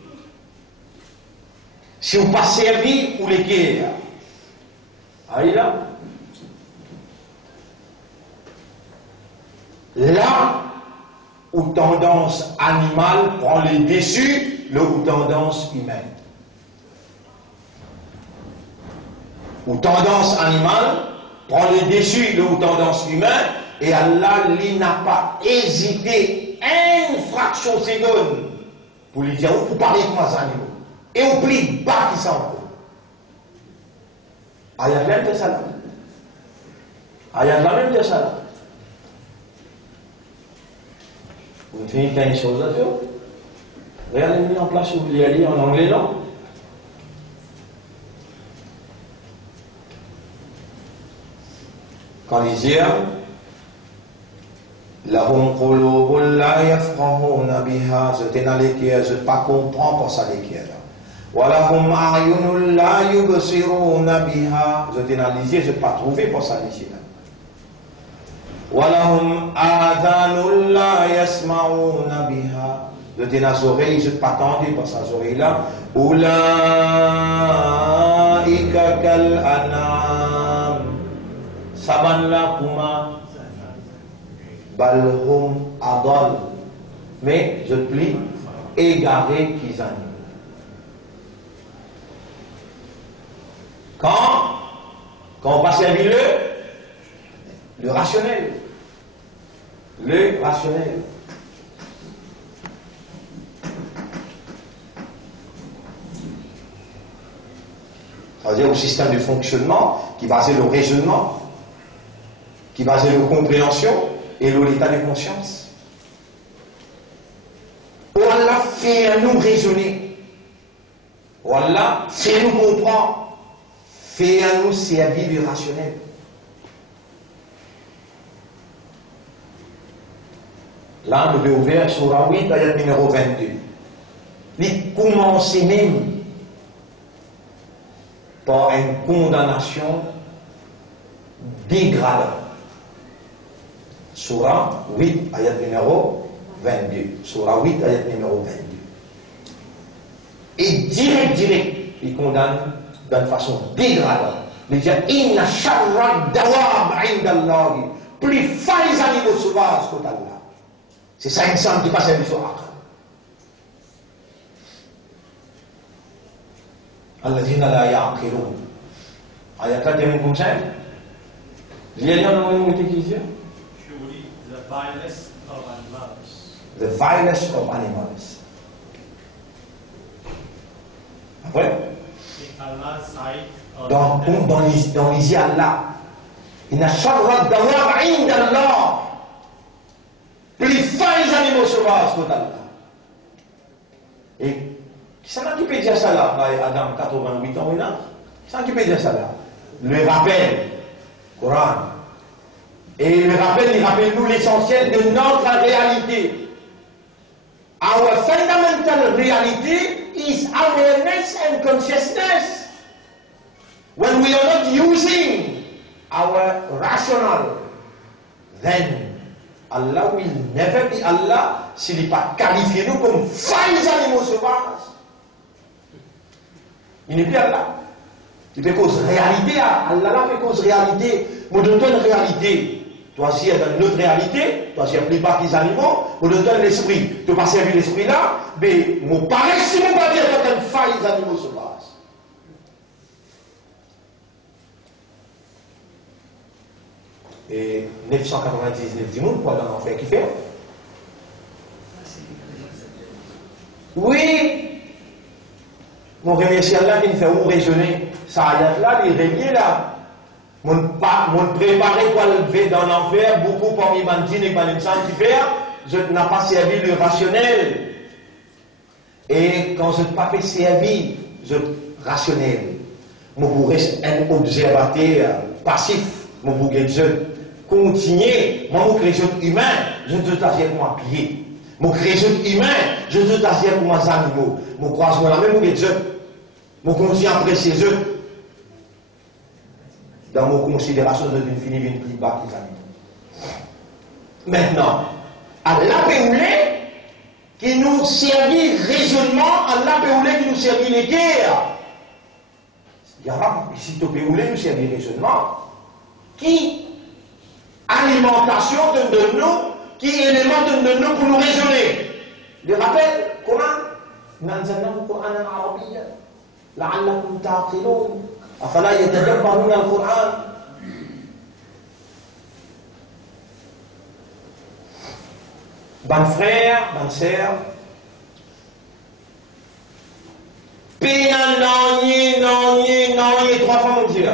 Si on pas servi pour les guerres. Allez là. Là où tendance animale prend les dessus, là où tendance humaine. Où tendance animale prend les dessus, là où tendance humaine, et Allah, il n'a pas hésité une fraction de seconde pour lui dire, vous parlez de moi, animaux. Et au plus bas qui s'en va. Ayat même de ça. Ayat même de ça. Vous finissez une chose à faire. Regardez mis en place, vous voulez aller en anglais là. Quand il dit lahum qulubun la yafqahuna biha, je t'ai dans les cœurs, je ne pas comprends pour ça les cœurs. Wa lahum a'yunun la yubsiruna biha, je t'ai dans les yeux, je ne pas trouver pour ça les yeux. Wa lahum adhanun la yasma'una biha, je t'ai dans les oreilles, je ne pas entendre pour ça les oreilles là. Ulaika kal an'am, saban la kuma balhum adal, mais je te plie, égaré qu'ils en ont. Quand on va servir le rationnel. le rationnel. C'est-à-dire au système de fonctionnement qui basait le raisonnement, qui basait la compréhension et l'état de conscience. Oh Allah, fais-nous raisonner. Oh Allah, fais-nous comprendre. Fais-nous servir du rationnel. Là, nous devons ouvrir sur la 8, ayat numéro 22. Il commence même par une condamnation dégradante. Surah 8, ayat numéro 22. Surah 8, ayat numéro 22. Et direct, il condamne d'une façon dégradante. Il dit Inna sharra dawab indallahi. Plus fins les animaux sauvages qu'Allah. C'est ça, il me semble, qui passe à l'histoire. Alladhina la ya'qilun. Ayat 4 comme ça. Il y a un nom qui dit the vilest of animals. The vilest of animals. Après, dans les Allah, Inna sharra dawab indallah. Plus fins les animaux sauvages qu'Allah. Et qui s'en qui peut dire ça là, Adam, 88 ans, qui s'en qui peut dire ça là? Le rappel, Coran. Et le rappel, il rappelle nous l'essentiel de notre réalité. Our fundamental reality is awareness and consciousness. When we are not using our rational, then Allah will never be Allah s'il n'est pas qualifié nous comme fins animaux sauvages. Il n'est plus Allah. Il fait cause réalité. Allah fait cause réalité. Moi, donne une réalité. Toi, si il y a une autre réalité, toi, si il n'y a plus pas que les animaux, on donne l'esprit. Tu n'as pas servi l'esprit là, mais mon pareil, si on va dire qu'il y a une faille des animaux sauvages. Et 999 du monde, quoi, dans l'enfer qui fait. Oui, mon remercie Allah qui nous fait où raisonner. Ça a là, les réveillés là. Mon préparé pour lever dans l'enfer, beaucoup parmi Mandine et Banemsan qui fait, je n'ai pas servi le rationnel. Et quand je n'ai pas fait servir le rationnel, je pourrais être un observateur passif, je pourrais continuer, mon création humain, je ne dois pas moi pied. Mon création humain, je ne dois pas pour moi animaux. Mon croisement la même que Dieu. Mon continue à apprécier eux. Dans mon considération de une finie une plus bas qu'ils ont. Maintenant, Allah Péoulé qui nous servit raisonnement, Allah Péoulé qui nous servit les guerres. Il y a ici au Péoulé nous servit raisonnement. Qui alimentation de nous, qui élément de nous pour nous raisonner. Je rappelle, Coran, نزلناه قرآنا عربيا لعلكم تعقلون أفلا يتدبرون القرآن. Bonne frère, bonne sœur, pénal non, trois fois mon Dieu.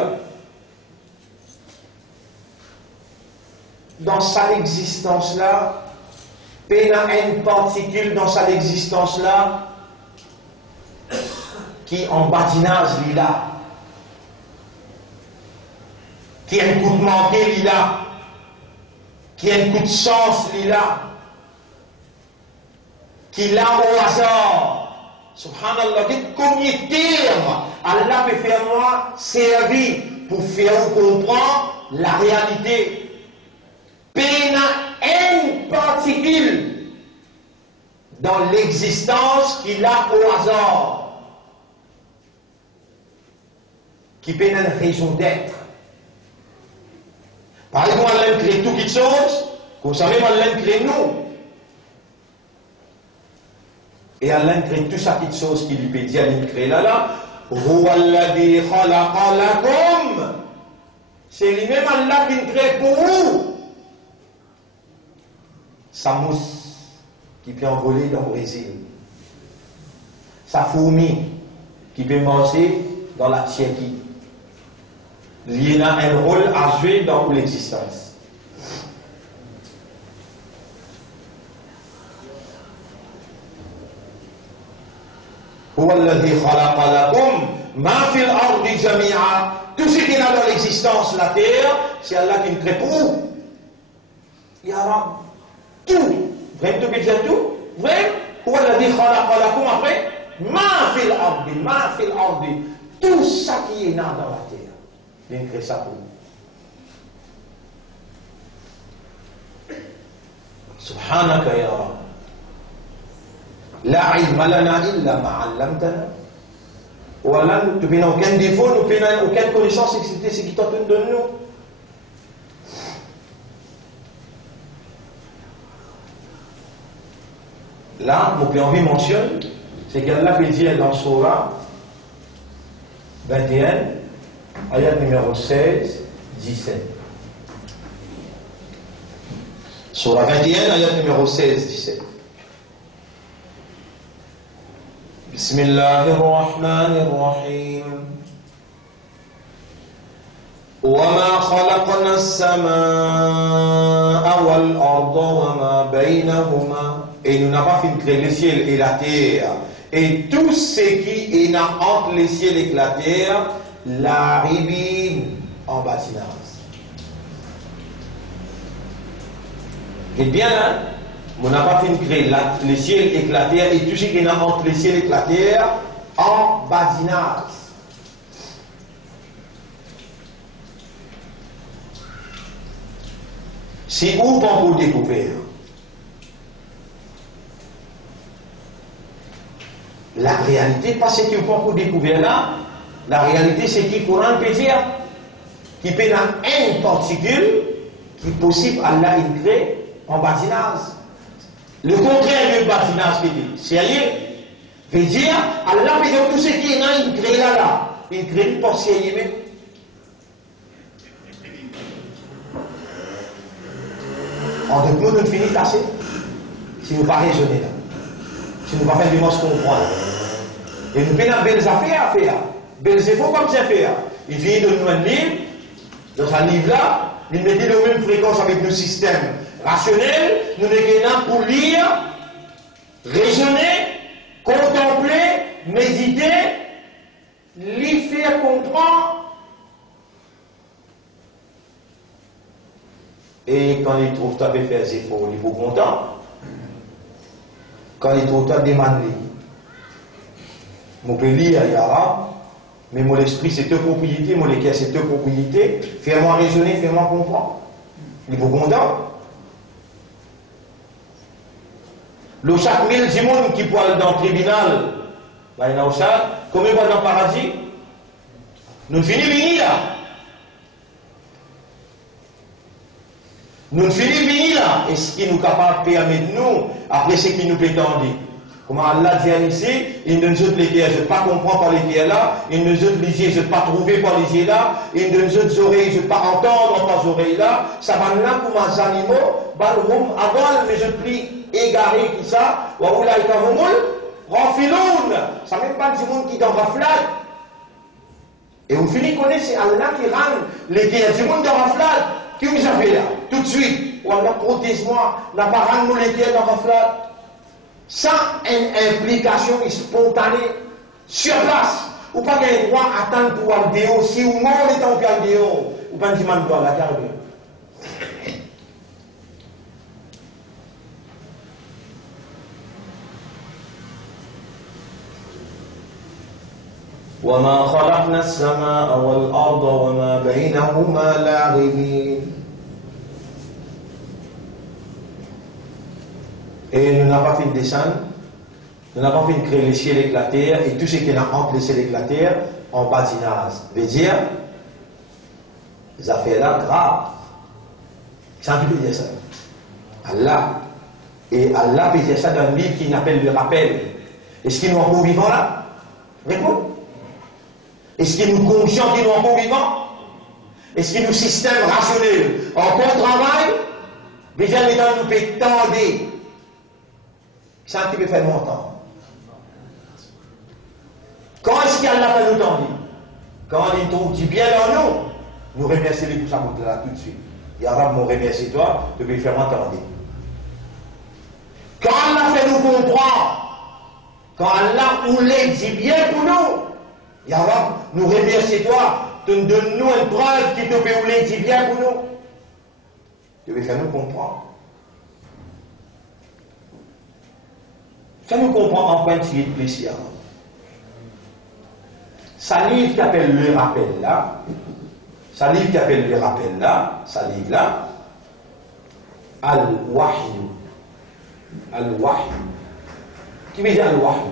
Dans sa existence-là, pénal une particule dans sa existence-là, qui en badinage lila, qui a un coup de manqué lila, qui a un coup de sens lila, qui l'a au hasard. Subhanallah, dites combien de termes Allah peut faire moi servir pour faire comprendre la réalité. Péna une particule dans l'existence qu'il a au hasard, qui peut une raison d'être. Par exemple, Allah crée toutes les choses, vous savez, Allah crée nous. Et Allah crée tout ça petites choses qui lui peut dire, il crée là. C'est lui-même Allah qui crée pour vous. sa mousse qui peut envoler dans le Brésil, sa fourmi qui peut manger dans la Tchéquie. Il a un rôle à jouer dans l'existence. هو الذي خلق لكم ما في الأرض جميعا. Tout ce qu'il y a dans l'existence, la terre, c'est Allah qui nous crée pour vous. Ya Rab, tout. Vraiment, tu peux dire tout? Vraiment? هو الذي خلق لكم après ما في الأرض, ما في الأرض. Tout ça qui est là dans la terre, il nous crée ça pour vous. سبحانك يا رب. لا علم لنا إلا ما علمتنا. Voilà, nous n'avons aucun défaut, nous n'avons aucune connaissance, excepté ce qui t'entend de nous. Là, mon envie mentionne, c'est qu'Allah peut dire dans Surah 21, ayat numéro 16, 17. Surah 21, ayat numéro 16, 17. بسم الله الرحمن الرحيم وما خلقنا السماء والأرض وما بينهما. Et nous n'avons pas fait créer le ciel et la terre et tout ce qui est entre le ciel et la terre, la ribine en bâtiment. Et bien là, on n'a pas fait créer le ciel et la terre et tout ce qui est entre le ciel et la terre en badinage. C'est où qu'on peut découvrir la réalité, pas ce qu'on peut découvrir là. La réalité, c'est qu'il Coran peut dire qu'il peut y avoir une particule qui est possible à Allah créer en badinage. Le contraire du bâtiment, c'est rien. Veut dire, Allah veut dire tout ce qui est là, il crée là. Il crée une portion même. En deux mots, nous finissons assez. Si nous ne pas raisonner là. Si nous ne pas faire du moins ce qu'on comprend. Et nous avons belles affaires à faire. Belles efforts comme ça faire. Il vient de nous un livre. Dans ce livre-là, il met la même fréquence avec nos systèmes rationnels. Nous sommes là pour lire, raisonner, contempler, méditer, lui faire comprendre. Et quand il trouve ta faire ses efforts, il est content. Quand il trouve ta demander, mon peut lire, il y aura, mais mon esprit c'est deux propriétés, mon cœur c'est deux propriétés. Fais-moi raisonner, fais-moi comprendre. Il est content. Le chaque mille du monde qui peut aller dans le tribunal, il y a combien va dans le paradis? Nous finissons venir là. Nous finissons venir là. Et ce qui nous est capable de permettre nous, après ce qui nous peut tendre. Comment Allah dit ici, il ne nous autres les pierres, je ne pas comprendre par les pierres là, il ne nous autres les yeux, je ne pas trouver par les yeux là, il ne nous autres oreilles, je ne pas entendre par les oreilles là, ça va là comme les animaux, balroum, avant, mais je plie égaré qui ça, wa oula ikahoumul, rafiloun, ça même pas du monde qui est dans raflade. Et on finit connaître, c'est Allah qui rend les pierres du monde dans raflade. Qui vous a fait là? Tout de suite, ou Allah protège-moi, n'a pas rendu les pierres dans raflade. Sans une implication spontanée sur place. Ou pas qu'il y ait droit à attendre pour aller dehors. Si ou non, on est en cas dehors, ou pas dire man doit la garder. وما خلقنا السماء والأرض وما بينهما لاعبين. Et nous n'avons pas fait de descendre, nous n'avons pas fait de créer le ciel et la terre, et tout ce qui est entre le ciel et la terre, en badinage. Veut dire, les affaires-là, graves. Ça veut dire ça. Allah. Et Allah peut dire ça dans un livre qu'il appelle le rappel. Est-ce qu'il nous encore vivants là? Réponds. Est-ce qu'il nous conscient qu'il nous encore vivants? Est-ce qu'il nous système rationnel encore travail? Déjà, les gens nous peuvent tendre. Ça, tu peux faire longtemps. Quand est-ce qu'Allah fait nous tendre? Quand il trouve du bien dans nous, nous remercions pour ça pour là tout de suite. Et Allah me remercie toi, tu peux faire entendre. Quand Allah fait nous comprendre, quand Allah voulait dit bien pour nous, et Allah nous remercie toi, donne-nous une preuve qui te peut voulait dire bien pour nous. Tu veux faire nous comprendre. Fais-nous comprendre en point de plaisir. Sa livre qui appelle le rappel là, sa livre qui appelle le rappel là, sa livre là, Al-Wahyu. Al-Wahyu. Qui veut dire Al-Wahyu?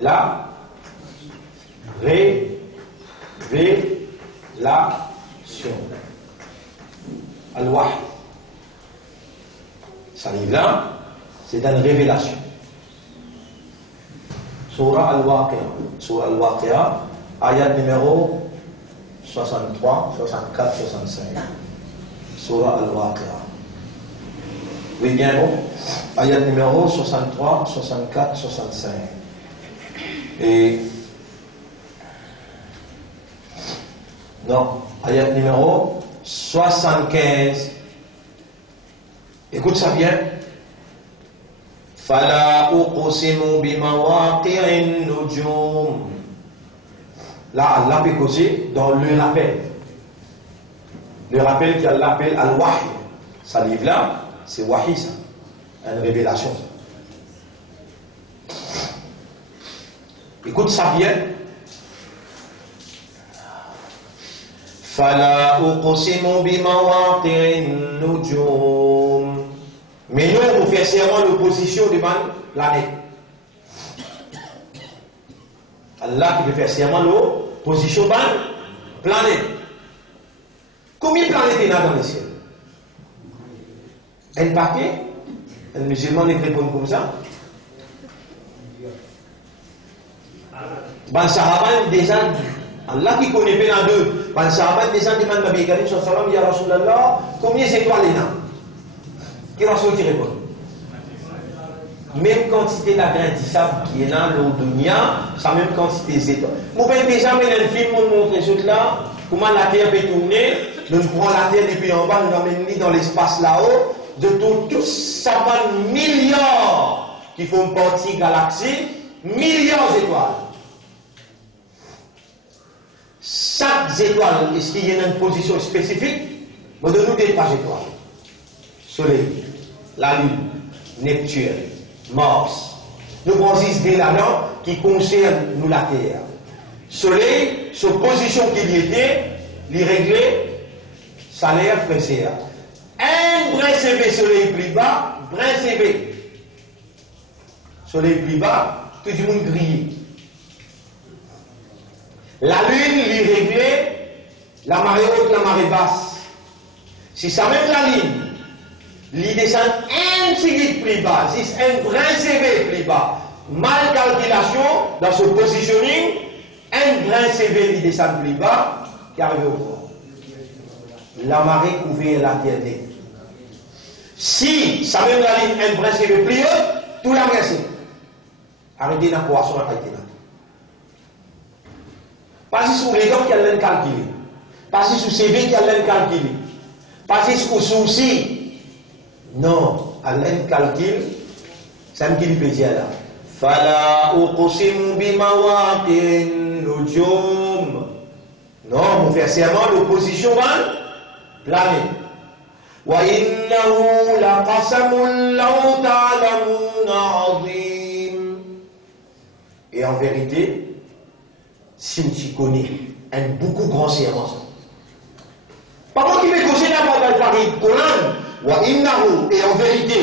La révélation. Al-Wahyu. Ça livre là, c'est une révélation. Surah Al-Waqi'a. Surah Al-Waqi'a, ayat numéro 63, 64, 65. Surah Al-Waqi'a. Oui, bien bon. Ayat numéro 63, 64, 65. Et. Non, ayat numéro 75. Écoute ça bien. Fala uqsimu bimawaqi'in nujum. Là, Allah peut causer dans le rappel. Le rappel qu'Allah appelle Al-Wahy. Ça livre là, c'est Wahy ça. Une révélation. Écoute ça bien. Fala uqsimu bimawaqi'in nujum. Mais nous, on fait serment l'opposition de la planète. Allah qui fait serment l'opposition de la planète. Combien de planètes il y a dans le ciel? Un paquet? Un musulman ne répond comme ça? Ban sahabat descend. Allah qui connaît bien en deux. Ban sahabat descend demande Nabi Karim sallallahu alayhi wa sallam, ya Rasulallah, combien d'étoiles il y a? Qui Rasoul qui répond? Même quantité de la grain de sable qui est dans l'eau de Nia, ça même quantité d'étoiles. Vous pouvez déjà mettre un film pour montrer ce là, comment la Terre peut tourner. Nous prenons la Terre depuis en bas, nous l'amènons dans l'espace là-haut. De tout ça va milliards qui font partie de la galaxie, milliards d'étoiles. Chaque étoile, est-ce qu'il y a une position spécifique? Nous donnons des 3 étoiles. Soleil, la Lune, Neptune, Mars. Nous prenons 6 dés là-dedans qui concernent nous la Terre. Soleil, sa position qu'il y était, l'y régler, salaire, fraîcheur. Un brin CV, soleil plus bas, brin CV. Soleil plus bas, tout le monde grille. La Lune, l'y régler, la marée haute, la marée basse. Si ça même la ligne, il descend un petit plus bas, si un brin CV plus bas, mal calculation dans ce positioning, un brin CV il descend plus bas, qui arrive au fond. La marée couvre la terre. Si ça même la ligne, un brin CV plus haut, tout la marée c'est. Arrêtez dans la poisson, arrêtez là. Pas sur les dents qui allaient calculer. Pas sur CV qui allaient calculer. Pas sur souci. Non, Allah calcule, c'est ce qu'il peut dire là. Fala uqsimu bimawaqi'in nujum. Non, on fait serment l'opposition planète. Wa innahu laqasamun law ta'lamuna 'azim. Et en vérité, si tu connais un beaucoup grand serment. Pas moi qui vais causer la parole du Coran. Wa innahu, et en vérité,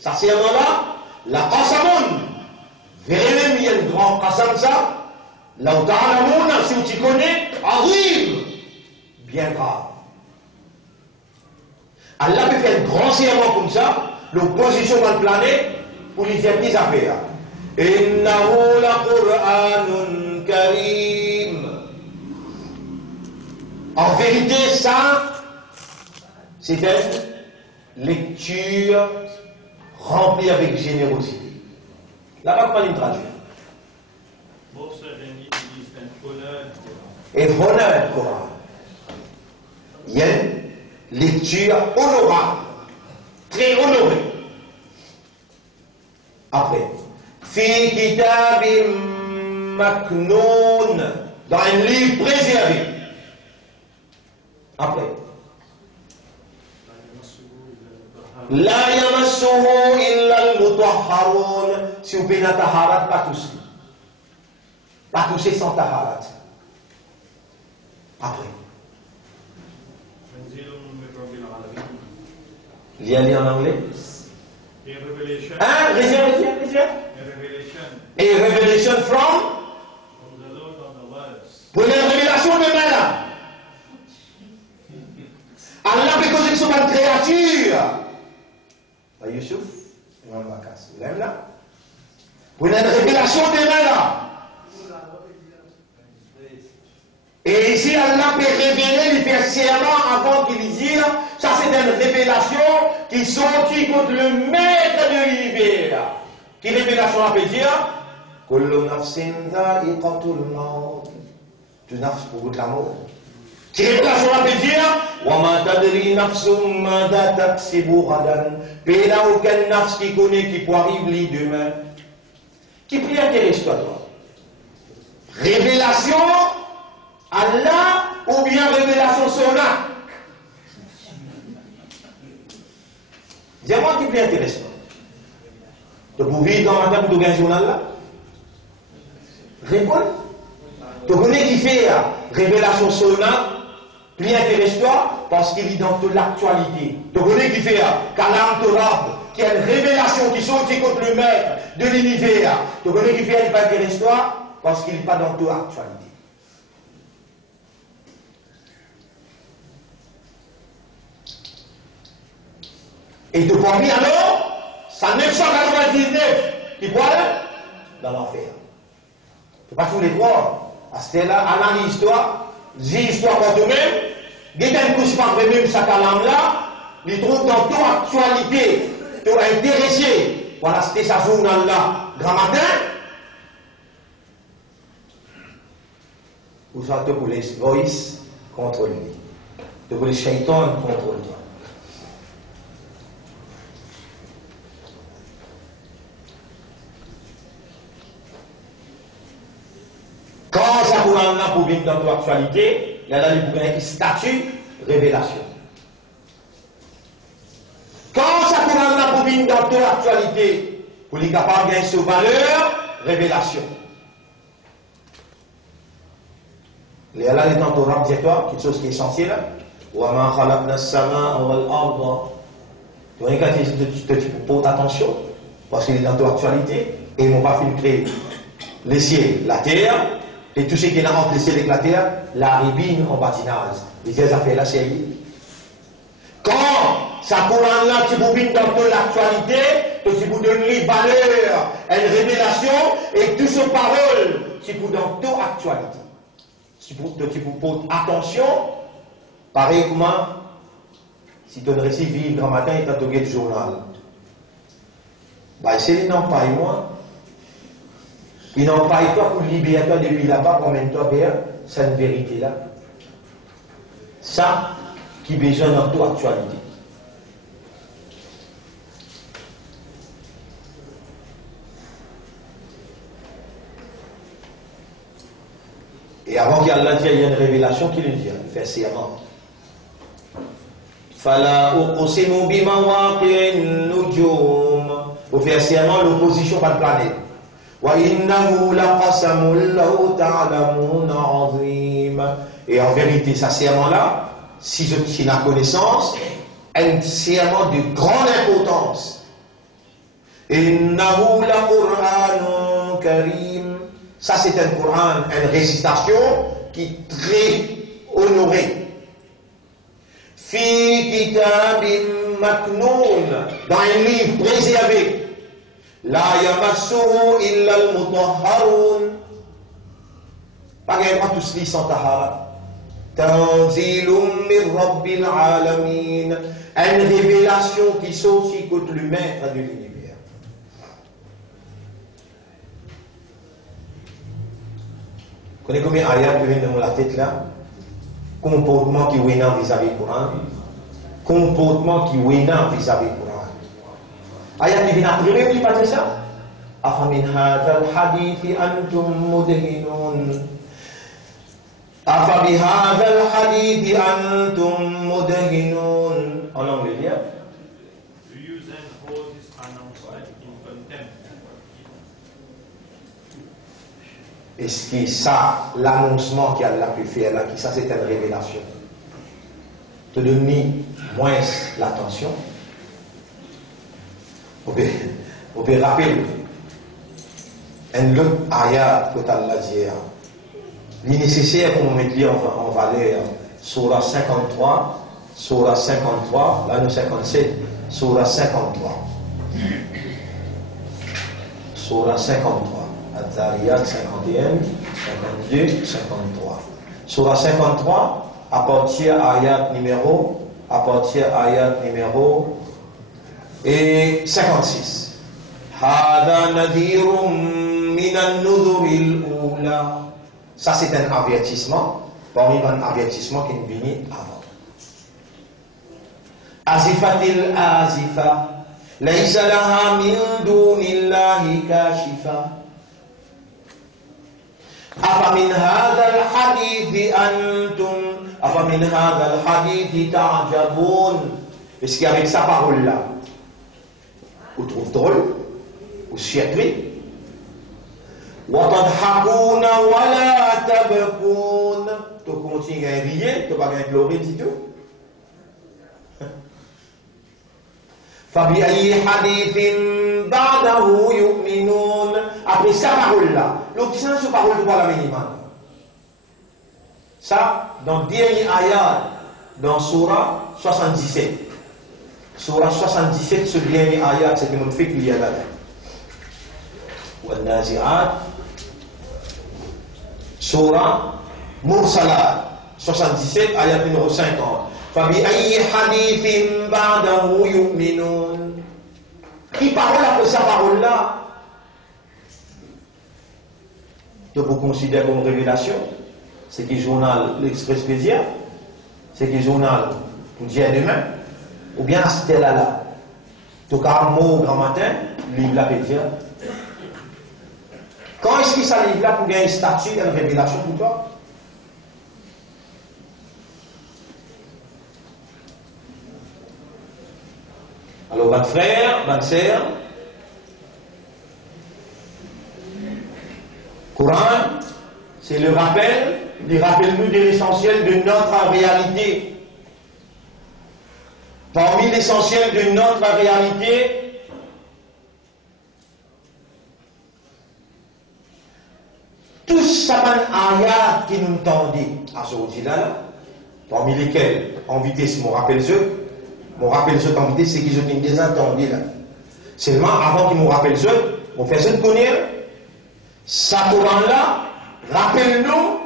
ça serment-là, la qasamun, vraiment il y a un grand qasam ça, la ta'lamuna, si tu connais, arrive, bien grave. Allah peut faire un grand serment comme ça, l'opposition dans la planète, pour lui faire des affaires. Innahu la Qur'anun karim. En vérité, ça, c'est lecture remplie avec générosité. Là-bas, comment il traduit? Et honneur du Coran. Il y a une lecture honorable, très honorée. Après, fi kitabim maknoun, dans un livre préservé. Après, la yamassuhu illa al-mutahharun, si vous payez la taharat, pas toucher. Pas toucher sans taharat. Après. Il y a lire en anglais? Hein? Revelation. Et revelation from? Pour une révélation de main là. Allah, parce qu'ils ne sont pas de créatures. Youssouf, Imam Bakas, vous l'aimez là? Pour une révélation de main là. Et ici, Allah peut révéler, il fait serment avant qu'il dise, ça c'est une révélation qui sortit contre le maître de l'univers. Quelle révélation on peut dire? Kullu nafsin dha'iqatul maut. Tout nafs pour la mort. Quelle révélation on peut dire? Wa ma tadri nafsum madha taksibu ghadan. Et il n'y a aucun nafs qui connaît qui peut arriver demain. Qui peut intéresser toi? Révélation Allah ou bien révélation Sona? Dis-moi qui est intéressant. Tu peux vivre dans la table de un journal là? Réponds. Tu connais qui fait révélation Sona? Plus intéresse-toi parce qu'il est dans l'actualité. Tu connais qui fait Kalam Torah, qui est une révélation qui sortit contre le maître de l'univers. Tu connais qui fait pas intéresse-toi parce qu'il n'est pas dans l'actualité. Et de parmi alors, ça 999 qui croient dans l'enfer. Tu ne peux pas tous les croire. À ce là, analyse l'histoire, dis l'histoire pour toi-même, dis une couche par même sa calame là, il trouve dans ton actualité, tu es intéressé. Voilà, c'était sa journal là, grand matin. Ou ça te pour les voice contre lui. Te pour les shaitans contre toi. Quand ça pour là pour venir dans ton actualité, il y a là les statut, révélation. Quand ça pour là pour venir dans ton actualité, pour les capables de gagner sa valeur, révélation. Il y a là les temps Torah, dis-toi, quelque chose qui est essentiel. Wa ma khalaqna as-samaa wal arda. Tu vois, tu portes attention, parce qu'il est dans ton actualité, et ils n'ont pas filtré les cieux, la terre. Et tout ce qui est là entre les ciels et la terre, la ribine en bâtinage. Les affaires là, c'est quand ça coule là, tu vous dans l'actualité, tu vous donnes les valeurs, une révélation, et tout ce parole, tu vous dans ton actualité. Tu vous poses attention, pareil comment, si tu as réussi vivre grand matin et tu as toqué le journal. Bah, c'est les non pas moi. Ils n'ont pas été pour libérer toi depuis là-bas, emmène-toi vers cette vérité-là. Ça, qui est besoin dans toute actualité. Et avant qu'Allah dise, il y a une révélation qui lui dit, il fait serment. Fala uqsimu bimawaqi'in nujum. Pour faire serment, l'opposition pas de planète. Et en vérité, ce serment-là, si je suis la connaissance, un serment de grande importance. Ça, c'est un Coran, une récitation qui est très honorée. Fi kitabim maknoun, dans un livre préservé. La yamassuhu illa al-mutahharun. Pas qu'il y a tous les sans tahara. Tanzilum min Rabbil Alamin. Une révélation qui saute aussi contre le maître de l'univers. Vous connaissez combien d'ayats qui viennent dans la tête là? Comportement qui est vis-à-vis du Coran. Comportement qui est vis-à-vis du Coran. Ayat qui viennent après, vous pas ça? Afamin hadha al-hadith antum mudhinun. Afabi hadha al-hadith antum mudhinun. En anglais, bien. Do you then hold this announcement in contempt? Est-ce que ça, l'annoncement qu'Allah peut faire là, qui ça c'est une révélation, te donne moins l'attention? On peut rappeler un autre ayat que Allah dit. Il est nécessaire qu'on mette en valeur Surah 53, Surah 53, là nous 57, Surah 53. Surah 53, Al-Zariyat 51, 52, 53. Surah 53, à partir ayat numéro et 56. Hada nadhirum minan nudhuril ula. Ça c'est un avertissement, parmi les avertissements qui nous viennent avant. Azifatil azifa, laysa laha min dunillahi kashifa. Afamin hadha al-hadith antum, afamin hadha al-hadith ta'jabun. Est-ce qu'avec sa parole-là, vous trouvez drôle, vous surpris? وَتَضْحَكُونَ وَلَا تَبْكُونَ. Tu continues à rire, tu vas pas pleurer du tout. فَبِأَيِّ حَدِيثٍ بَعْدَهُ يُؤْمِنُونَ. Après sa parole-là, l'autre sens de parole de la minimale. Ça, dans le dernier ayat, dans Surah 77. Surah 77, ce dernier ayat, c'est une fait qu'il y a là. والنازعات Surah Mursalat 77 ayat numéro 50. فبأي حديث بعده يؤمنون. Qui parole après sa parole là, tu peux considérer comme révélation, c'est qui journal l'Express-Pédia, c'est qui journal pour dire demain, ou bien c'était là. Tu as un mot au grand matin, livre la Pédia. Quand est-ce qu'il s'arrive là pour gagner un statut et une révélation pour toi? Alors, votre frère, votre sœur, Coran, c'est le rappel, il rappelle-nous de l'essentiel de notre réalité. Parmi l'essentiel de notre réalité, tous ces ayats qui nous tendent à ce là, parmi lesquels, en vitesse, mon rappel en vitesse, c'est qu'ils ont déjà entendu là. Seulement, avant qu'ils me rappellent eux, on fait ce connaître, ça Coran là, rappelle-nous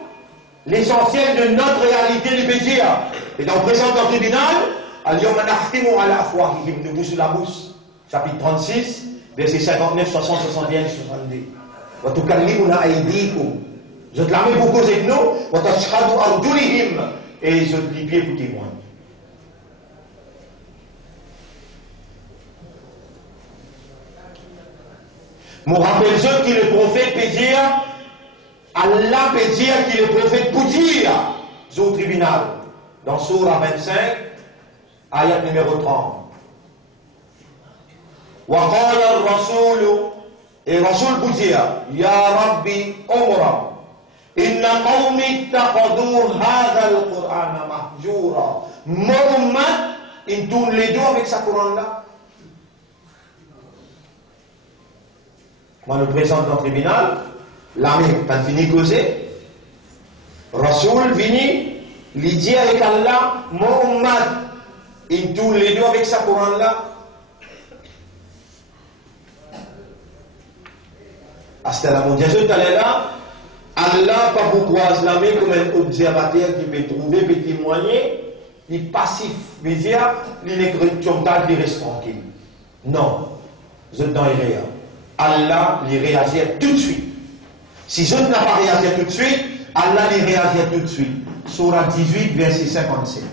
l'essentiel de notre réalité du Bédia. Et donc, présent au tribunal, Al-Yawma nakhtimu ala afwahihim, nous bouche la bouche, chapitre 36, versets 59, 60, 61 et 62. وَتُكَلِّمُنَا أَيْدِيكُمْ. Je te la mets pour causer de nous. وَتَشْهَدُ أَرْجُلِهِمْ. Et je te dis pieds pour témoin. Mon rappel je qui le prophète peut dire, Allah peut dire qu'il le prophète pour dire au tribunal. Dans Surah 25, ayat numéro 30. وَقَالَ الرَّسُولُ. Et Rasoul vous dit, Ya Rabbi Umra, inna qawmi ittaqadu hadha al-Qur'an mahjura. Muhammad, il tourne les deux avec sa Coran là. Moi, le présente dans le tribunal, l'ami, t'as fini causer. Rasoul vini, il dit avec Allah, Muhammad, il tourne les deux avec sa Coran là. Hasta la mondiale, là, Allah pas vous croise la main comme un observateur qui peut trouver, peut témoigner, il est passif, mais il est comme il reste tranquille. Non, vous êtes dans les réels. Allah les réagit tout de suite. Si je n'ai pas réagi tout de suite, Allah les réagit tout de suite. Surah 18, verset 57.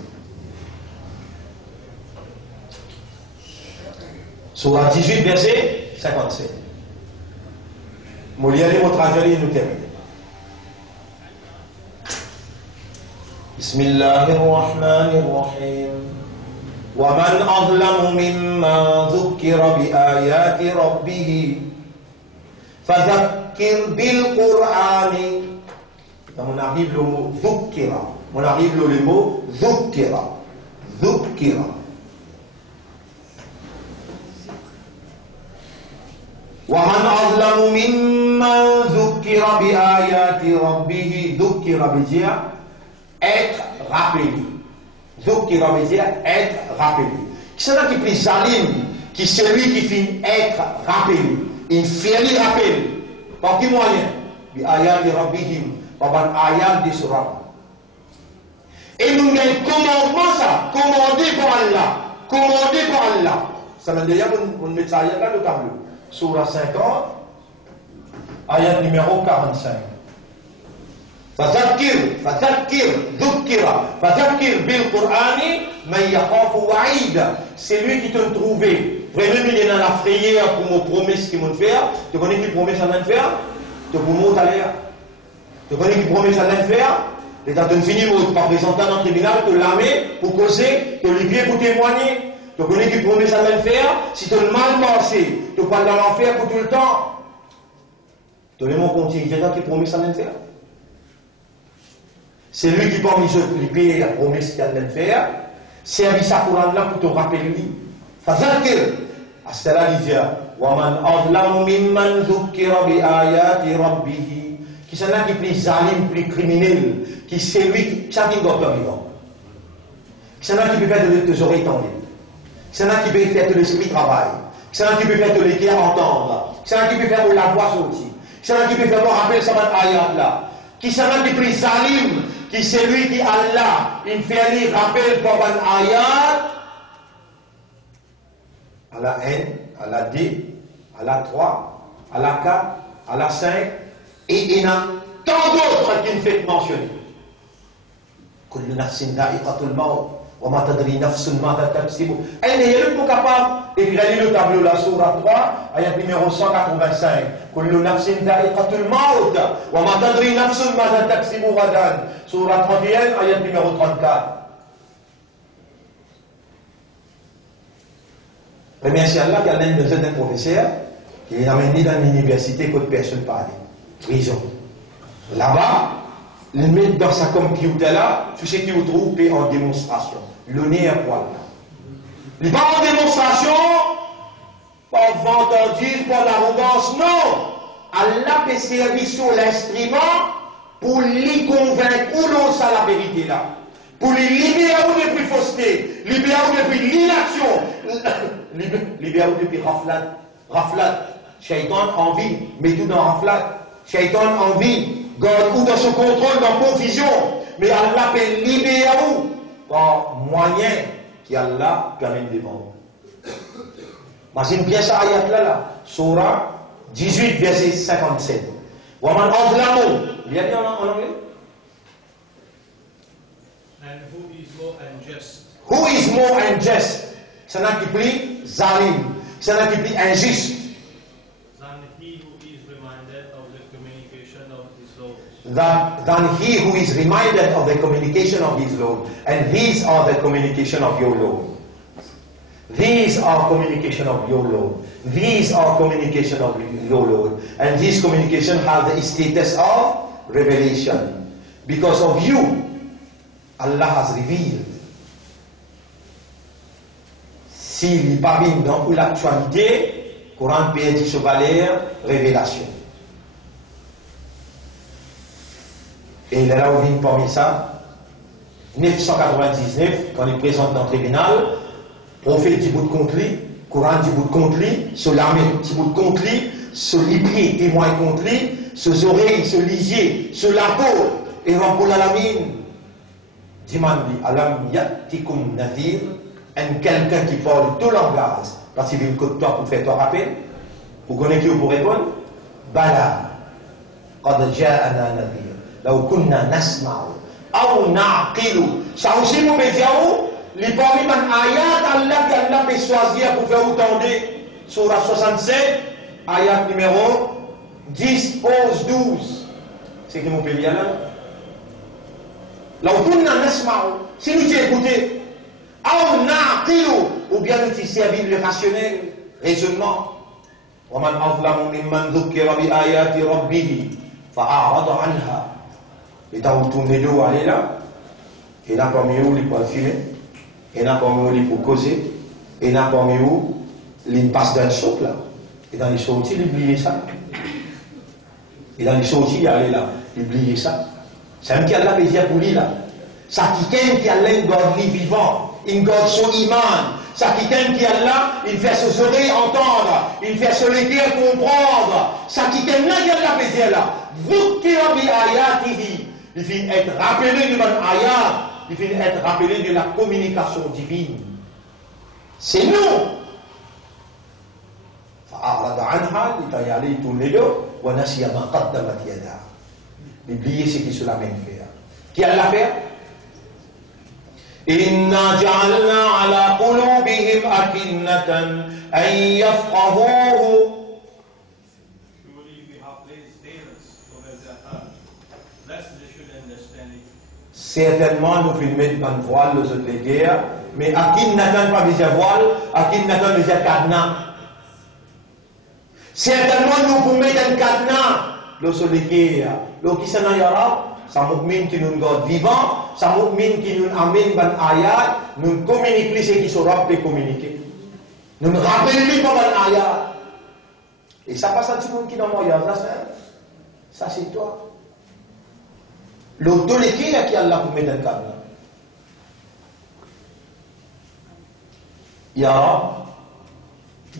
Surah 18, verset 57. Molière et votre agenda nous termine. Bismillahirrahmanirrahim. وَمَنْ أَظْلَمُ مِمَّنْ ذُكِّرَ بِآيَاتِ رَبِّهِ فَذَكِّرْ بِالْقُرْآنِ. On arrive le mot ذُكِّرَ. On arrive le mot ذُكِّرَ. ذُكِّرَ. وَمَنْ أَظْلَمُ مِمَّنْ ذُكِّرَ بِآيَاتِ رَبِّهِ. ذُكِّرَ veut dire être rappelé. Dhukira veut dire être rappelé. C'est là qui est plus salim, qui c'est celui qui finit être rappelé. Il fait lui rappel. Par quel moyen? Bi ayat de Rabbihim, par un ayat de Surah. Et nous avons commandement ça, commandé par Allah. Commandé par Allah. Ça veut dire qu'on met ça ayat là le tableau. Surah 50, ayat numéro 45. فذكر ذكر فذكر بالقرآن من يخاف وعيد. C'est lui qui te trouvé. Vraiment, il est dans la frayeur pour mes promesses qu'il m'a fait. Tu connais qui promesse à l'en faire? Tu connais à l'air. Tu connais qui promesse à l'en faire? Et quand tu finis par présenter dans le tribunal, tu l'amènes pour causer, tu lui viens pour témoigner. Tu connais qui promesse à l'en faire? Si tu as mal passé, tu parles dans l'enfer pour tout le temps. Tu connais mon continu, j'ai qui promesse à l'en faire? C'est lui qui parmi eux payer la promesse qu'il allait faire, service à Coran là pour te rappeler lui. Fazakir, à cela il dit, Waman adlamu mimman dhukkira bi ayati rabbih. Qui c'est là qui est plus zalim, plus criminel, qui c'est lui qui chacun doit faire vivant. Qui c'est là qui peut faire de tes oreilles tendues. Qui c'est là qui peut faire de l'esprit travail. Qui c'est là qui peut faire de l'éclair entendre. Qui c'est là qui peut faire de la voix sortir. Qui c'est là qui peut faire de rappeler ça ayat là. Qui c'est là qui est plus zalim, qui c'est lui qui Allah, il fait lui rappel pour un ayat à la N, à la D, à la 3, à la 4, à la 5, et il y en a tant d'autres qui ne fait mentionner. كل نفس ذائقة الموت وما تدري نفس ماذا تكسب. Elle est le capable d'écrire le tableau la sourate 3, ayat numéro 185. كل نفس ذائقة الموت وما تدري نفس ماذا تكسب غدا. Sourate 31, ayat numéro 34. Remercie Allah qui a l'un de un professeur qui est amené dans l'université que personne ne parle. Prison. Là-bas, il met dans sa computer là, tout ce qu'il vous trouve est en démonstration. Le nez à poil. Il va en démonstration, pas vantardise, pas l'arrogance, non. Allah peut servir sur l'instrument pour lui convaincre ou non ça la vérité là. Pour lui libérer depuis fausseté, libérer depuis l'inaction, libérer depuis raflat. Shaitan envie, mais tout dans raflat. Shaitan envie. God ou dans son contrôle, dans confusion. Mais Allah peut libérer vous par moyen qui Allah permet de vendre. C'est une pièce à ayat là. Surah 18, verset 57. Waman azlamu. Il y a dit en anglais? And who is more unjust? Who is more unjust? C'est un qui prie zalim. C'est un qui prie injuste. Than he who is reminded of the communication of his law. Than he who is reminded of the communication of his Lord. And these are the communication of your Lord. These are communication of your Lord. These are communication of your Lord. And this communication has the status of revelation. Because of you, Allah has revealed. S'il n'est pas mis dans l'actualité, Coran peut être sur valeur, révélation. Et il est là où vient parmi ça, 999, quand il présente dans le tribunal, prophète du bout de contre lui, Coran du bout de contre lui, sur l'armée du bout de contre lui, se lipier, témoin contre lui, ses oreilles, se lisier, se la peau, et Rabbul Alamin, demande Alam yatikum nadir, quelqu'un qui parle tout langage, parce qu'il vient de toi pour faire ton rappel, vous connaissez qui pour répondre? Bala, qad ja'ana nadir, law kunna nasma'u, aw na'qilu, ça aussi vous me dire, les parmi les ayats Allah qui Allah peut choisir pour faire autant de Surah 67, ayat numéro 10, 11, 12. C'est qui mon pays là? Là où nous nasma'u, si nous écoutons, aw na'qilu, ou bien nous servir le rationnel, raisonnement. ومن أظلم ممن ذكر بآيات ربه فأعرض عنها. Et dans le tourner d'eau, allez là, et là parmi où il peut filmer, et là parmi où il peut causer, et là parmi où il passe dans le choc là, et dans les sorties, il oublie ça. Et dans les sorties, allez là, il oublie ça. C'est un qui a la plaisir pour lui là. Ça qui a l'un God vivant, une God son iman. Ça qui a là, il fait ses oreilles entendre, il fait ses cœurs comprendre. Ça qui a la plaisir là. Vous qui avez ayat, il vient être rappelé de votre ayat, il vient être rappelé de la communication divine. C'est nous. L'oublier ce qui se la même fait. Qui a la fait? Inna ja'alna ala qulubihim akinnatan an yafqahuhu. Certainement, nous pouvons mettre un voile aux autres guerres, mais akinnatan pas déjà voile, akinnatan déjà cadenas. Certainement, nous pouvons mettre un cadenas aux autres guerres. Donc, qui s'en a ça mu'min qui nous garde vivant, ça mu'min qui nous amène ban ayat, nous communiquons ce qui sera peut communiquer. Nous nous rappelons pas ban ayat. Et ça passe à tout le monde qui est dans mon yard, ça c'est toi. L'autorité qui a Allah pour mettre un cadre. Ya Rab,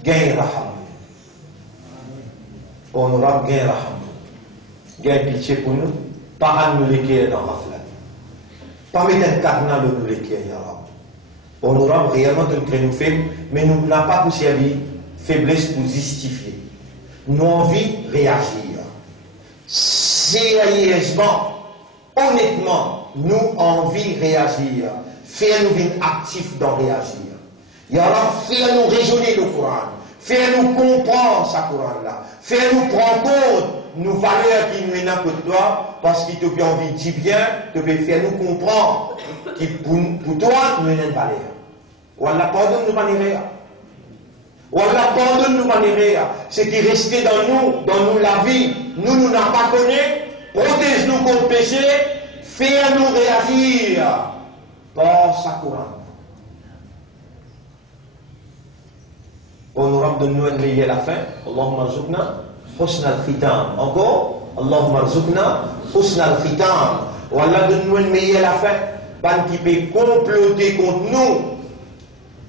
gain raham. Honorable gain raham. Gain pitié pour nous. Pas nous l'équerre dans la flamme. Pas mettre un cadenas de nous l'équerre, Ya Rab. Honorable réellement de nous faire, mais nous n'avons pas pour servir faiblesse pour justifier. Nous avons envie de réagir. Sérieusement, honnêtement, nous avons envie de réagir. Faire-nous être actifs dans réagir. Ya Rab, faire-nous raisonner le Coran. Faire-nous comprendre ce Coran-là. Faire-nous prendre compte nos valeurs qui nous énervent pour toi, parce qu'il te peut envie de dire bien, te peut faire nous comprendre qui pour toi, nous n'avons pas l'air. Ou Allah pardonne-nous manière. Ou Allah pardonne-nous manière. Ce qui restait dans nous la vie, nous n'avons pas connu, protège-nous contre le péché, fais-nous réagir par sa Coran. Honorable de nous éveiller la fin. Allahumma rzuqna husna al-khitam. Encore, Allahumma rzuqna husna al-khitam. Ou Allah de nous éveiller la fin. Ban qui peut comploter contre nous.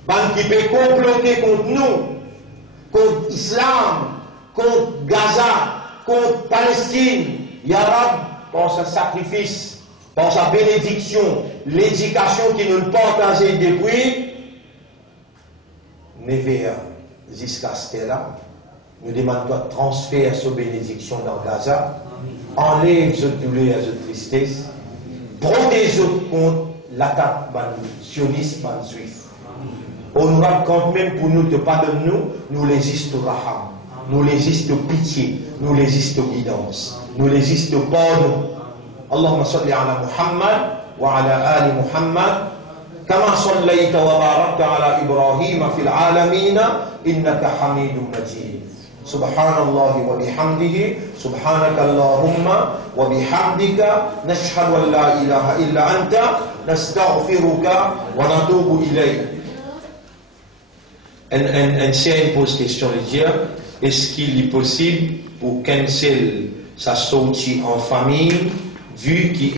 Ban qui peut comploter contre nous. Contre l'islam, contre Gaza, contre Palestine. Ya Rab, par sa sacrifice, par sa bénédiction, l'éducation qui nous partageait depuis, Névéa. Jusqu'à ce là, nous demandons de transférer cette bénédiction dans Gaza, enlève cette douleur et cette tristesse, protège-nous contre l'attaque sioniste par les Juifs. Honorable quand même pour nous, de pardonner nous les raham, nous les pitié, nous les guidance, nous les pardon. Allahumma salli ala Muhammad wa ala ali Muhammad. كما صليت وباركت على إبراهيم في العالمين إنك حميد مجيد سبحان الله وبحمده سبحانك اللهم وبحمدك نشهد أن لا إله إلا أنت نستغفرك ونتوب إليك. Un chien pose question, il dit, est-ce qu'il est possible pour cancel sa sortie en famille vu qu'il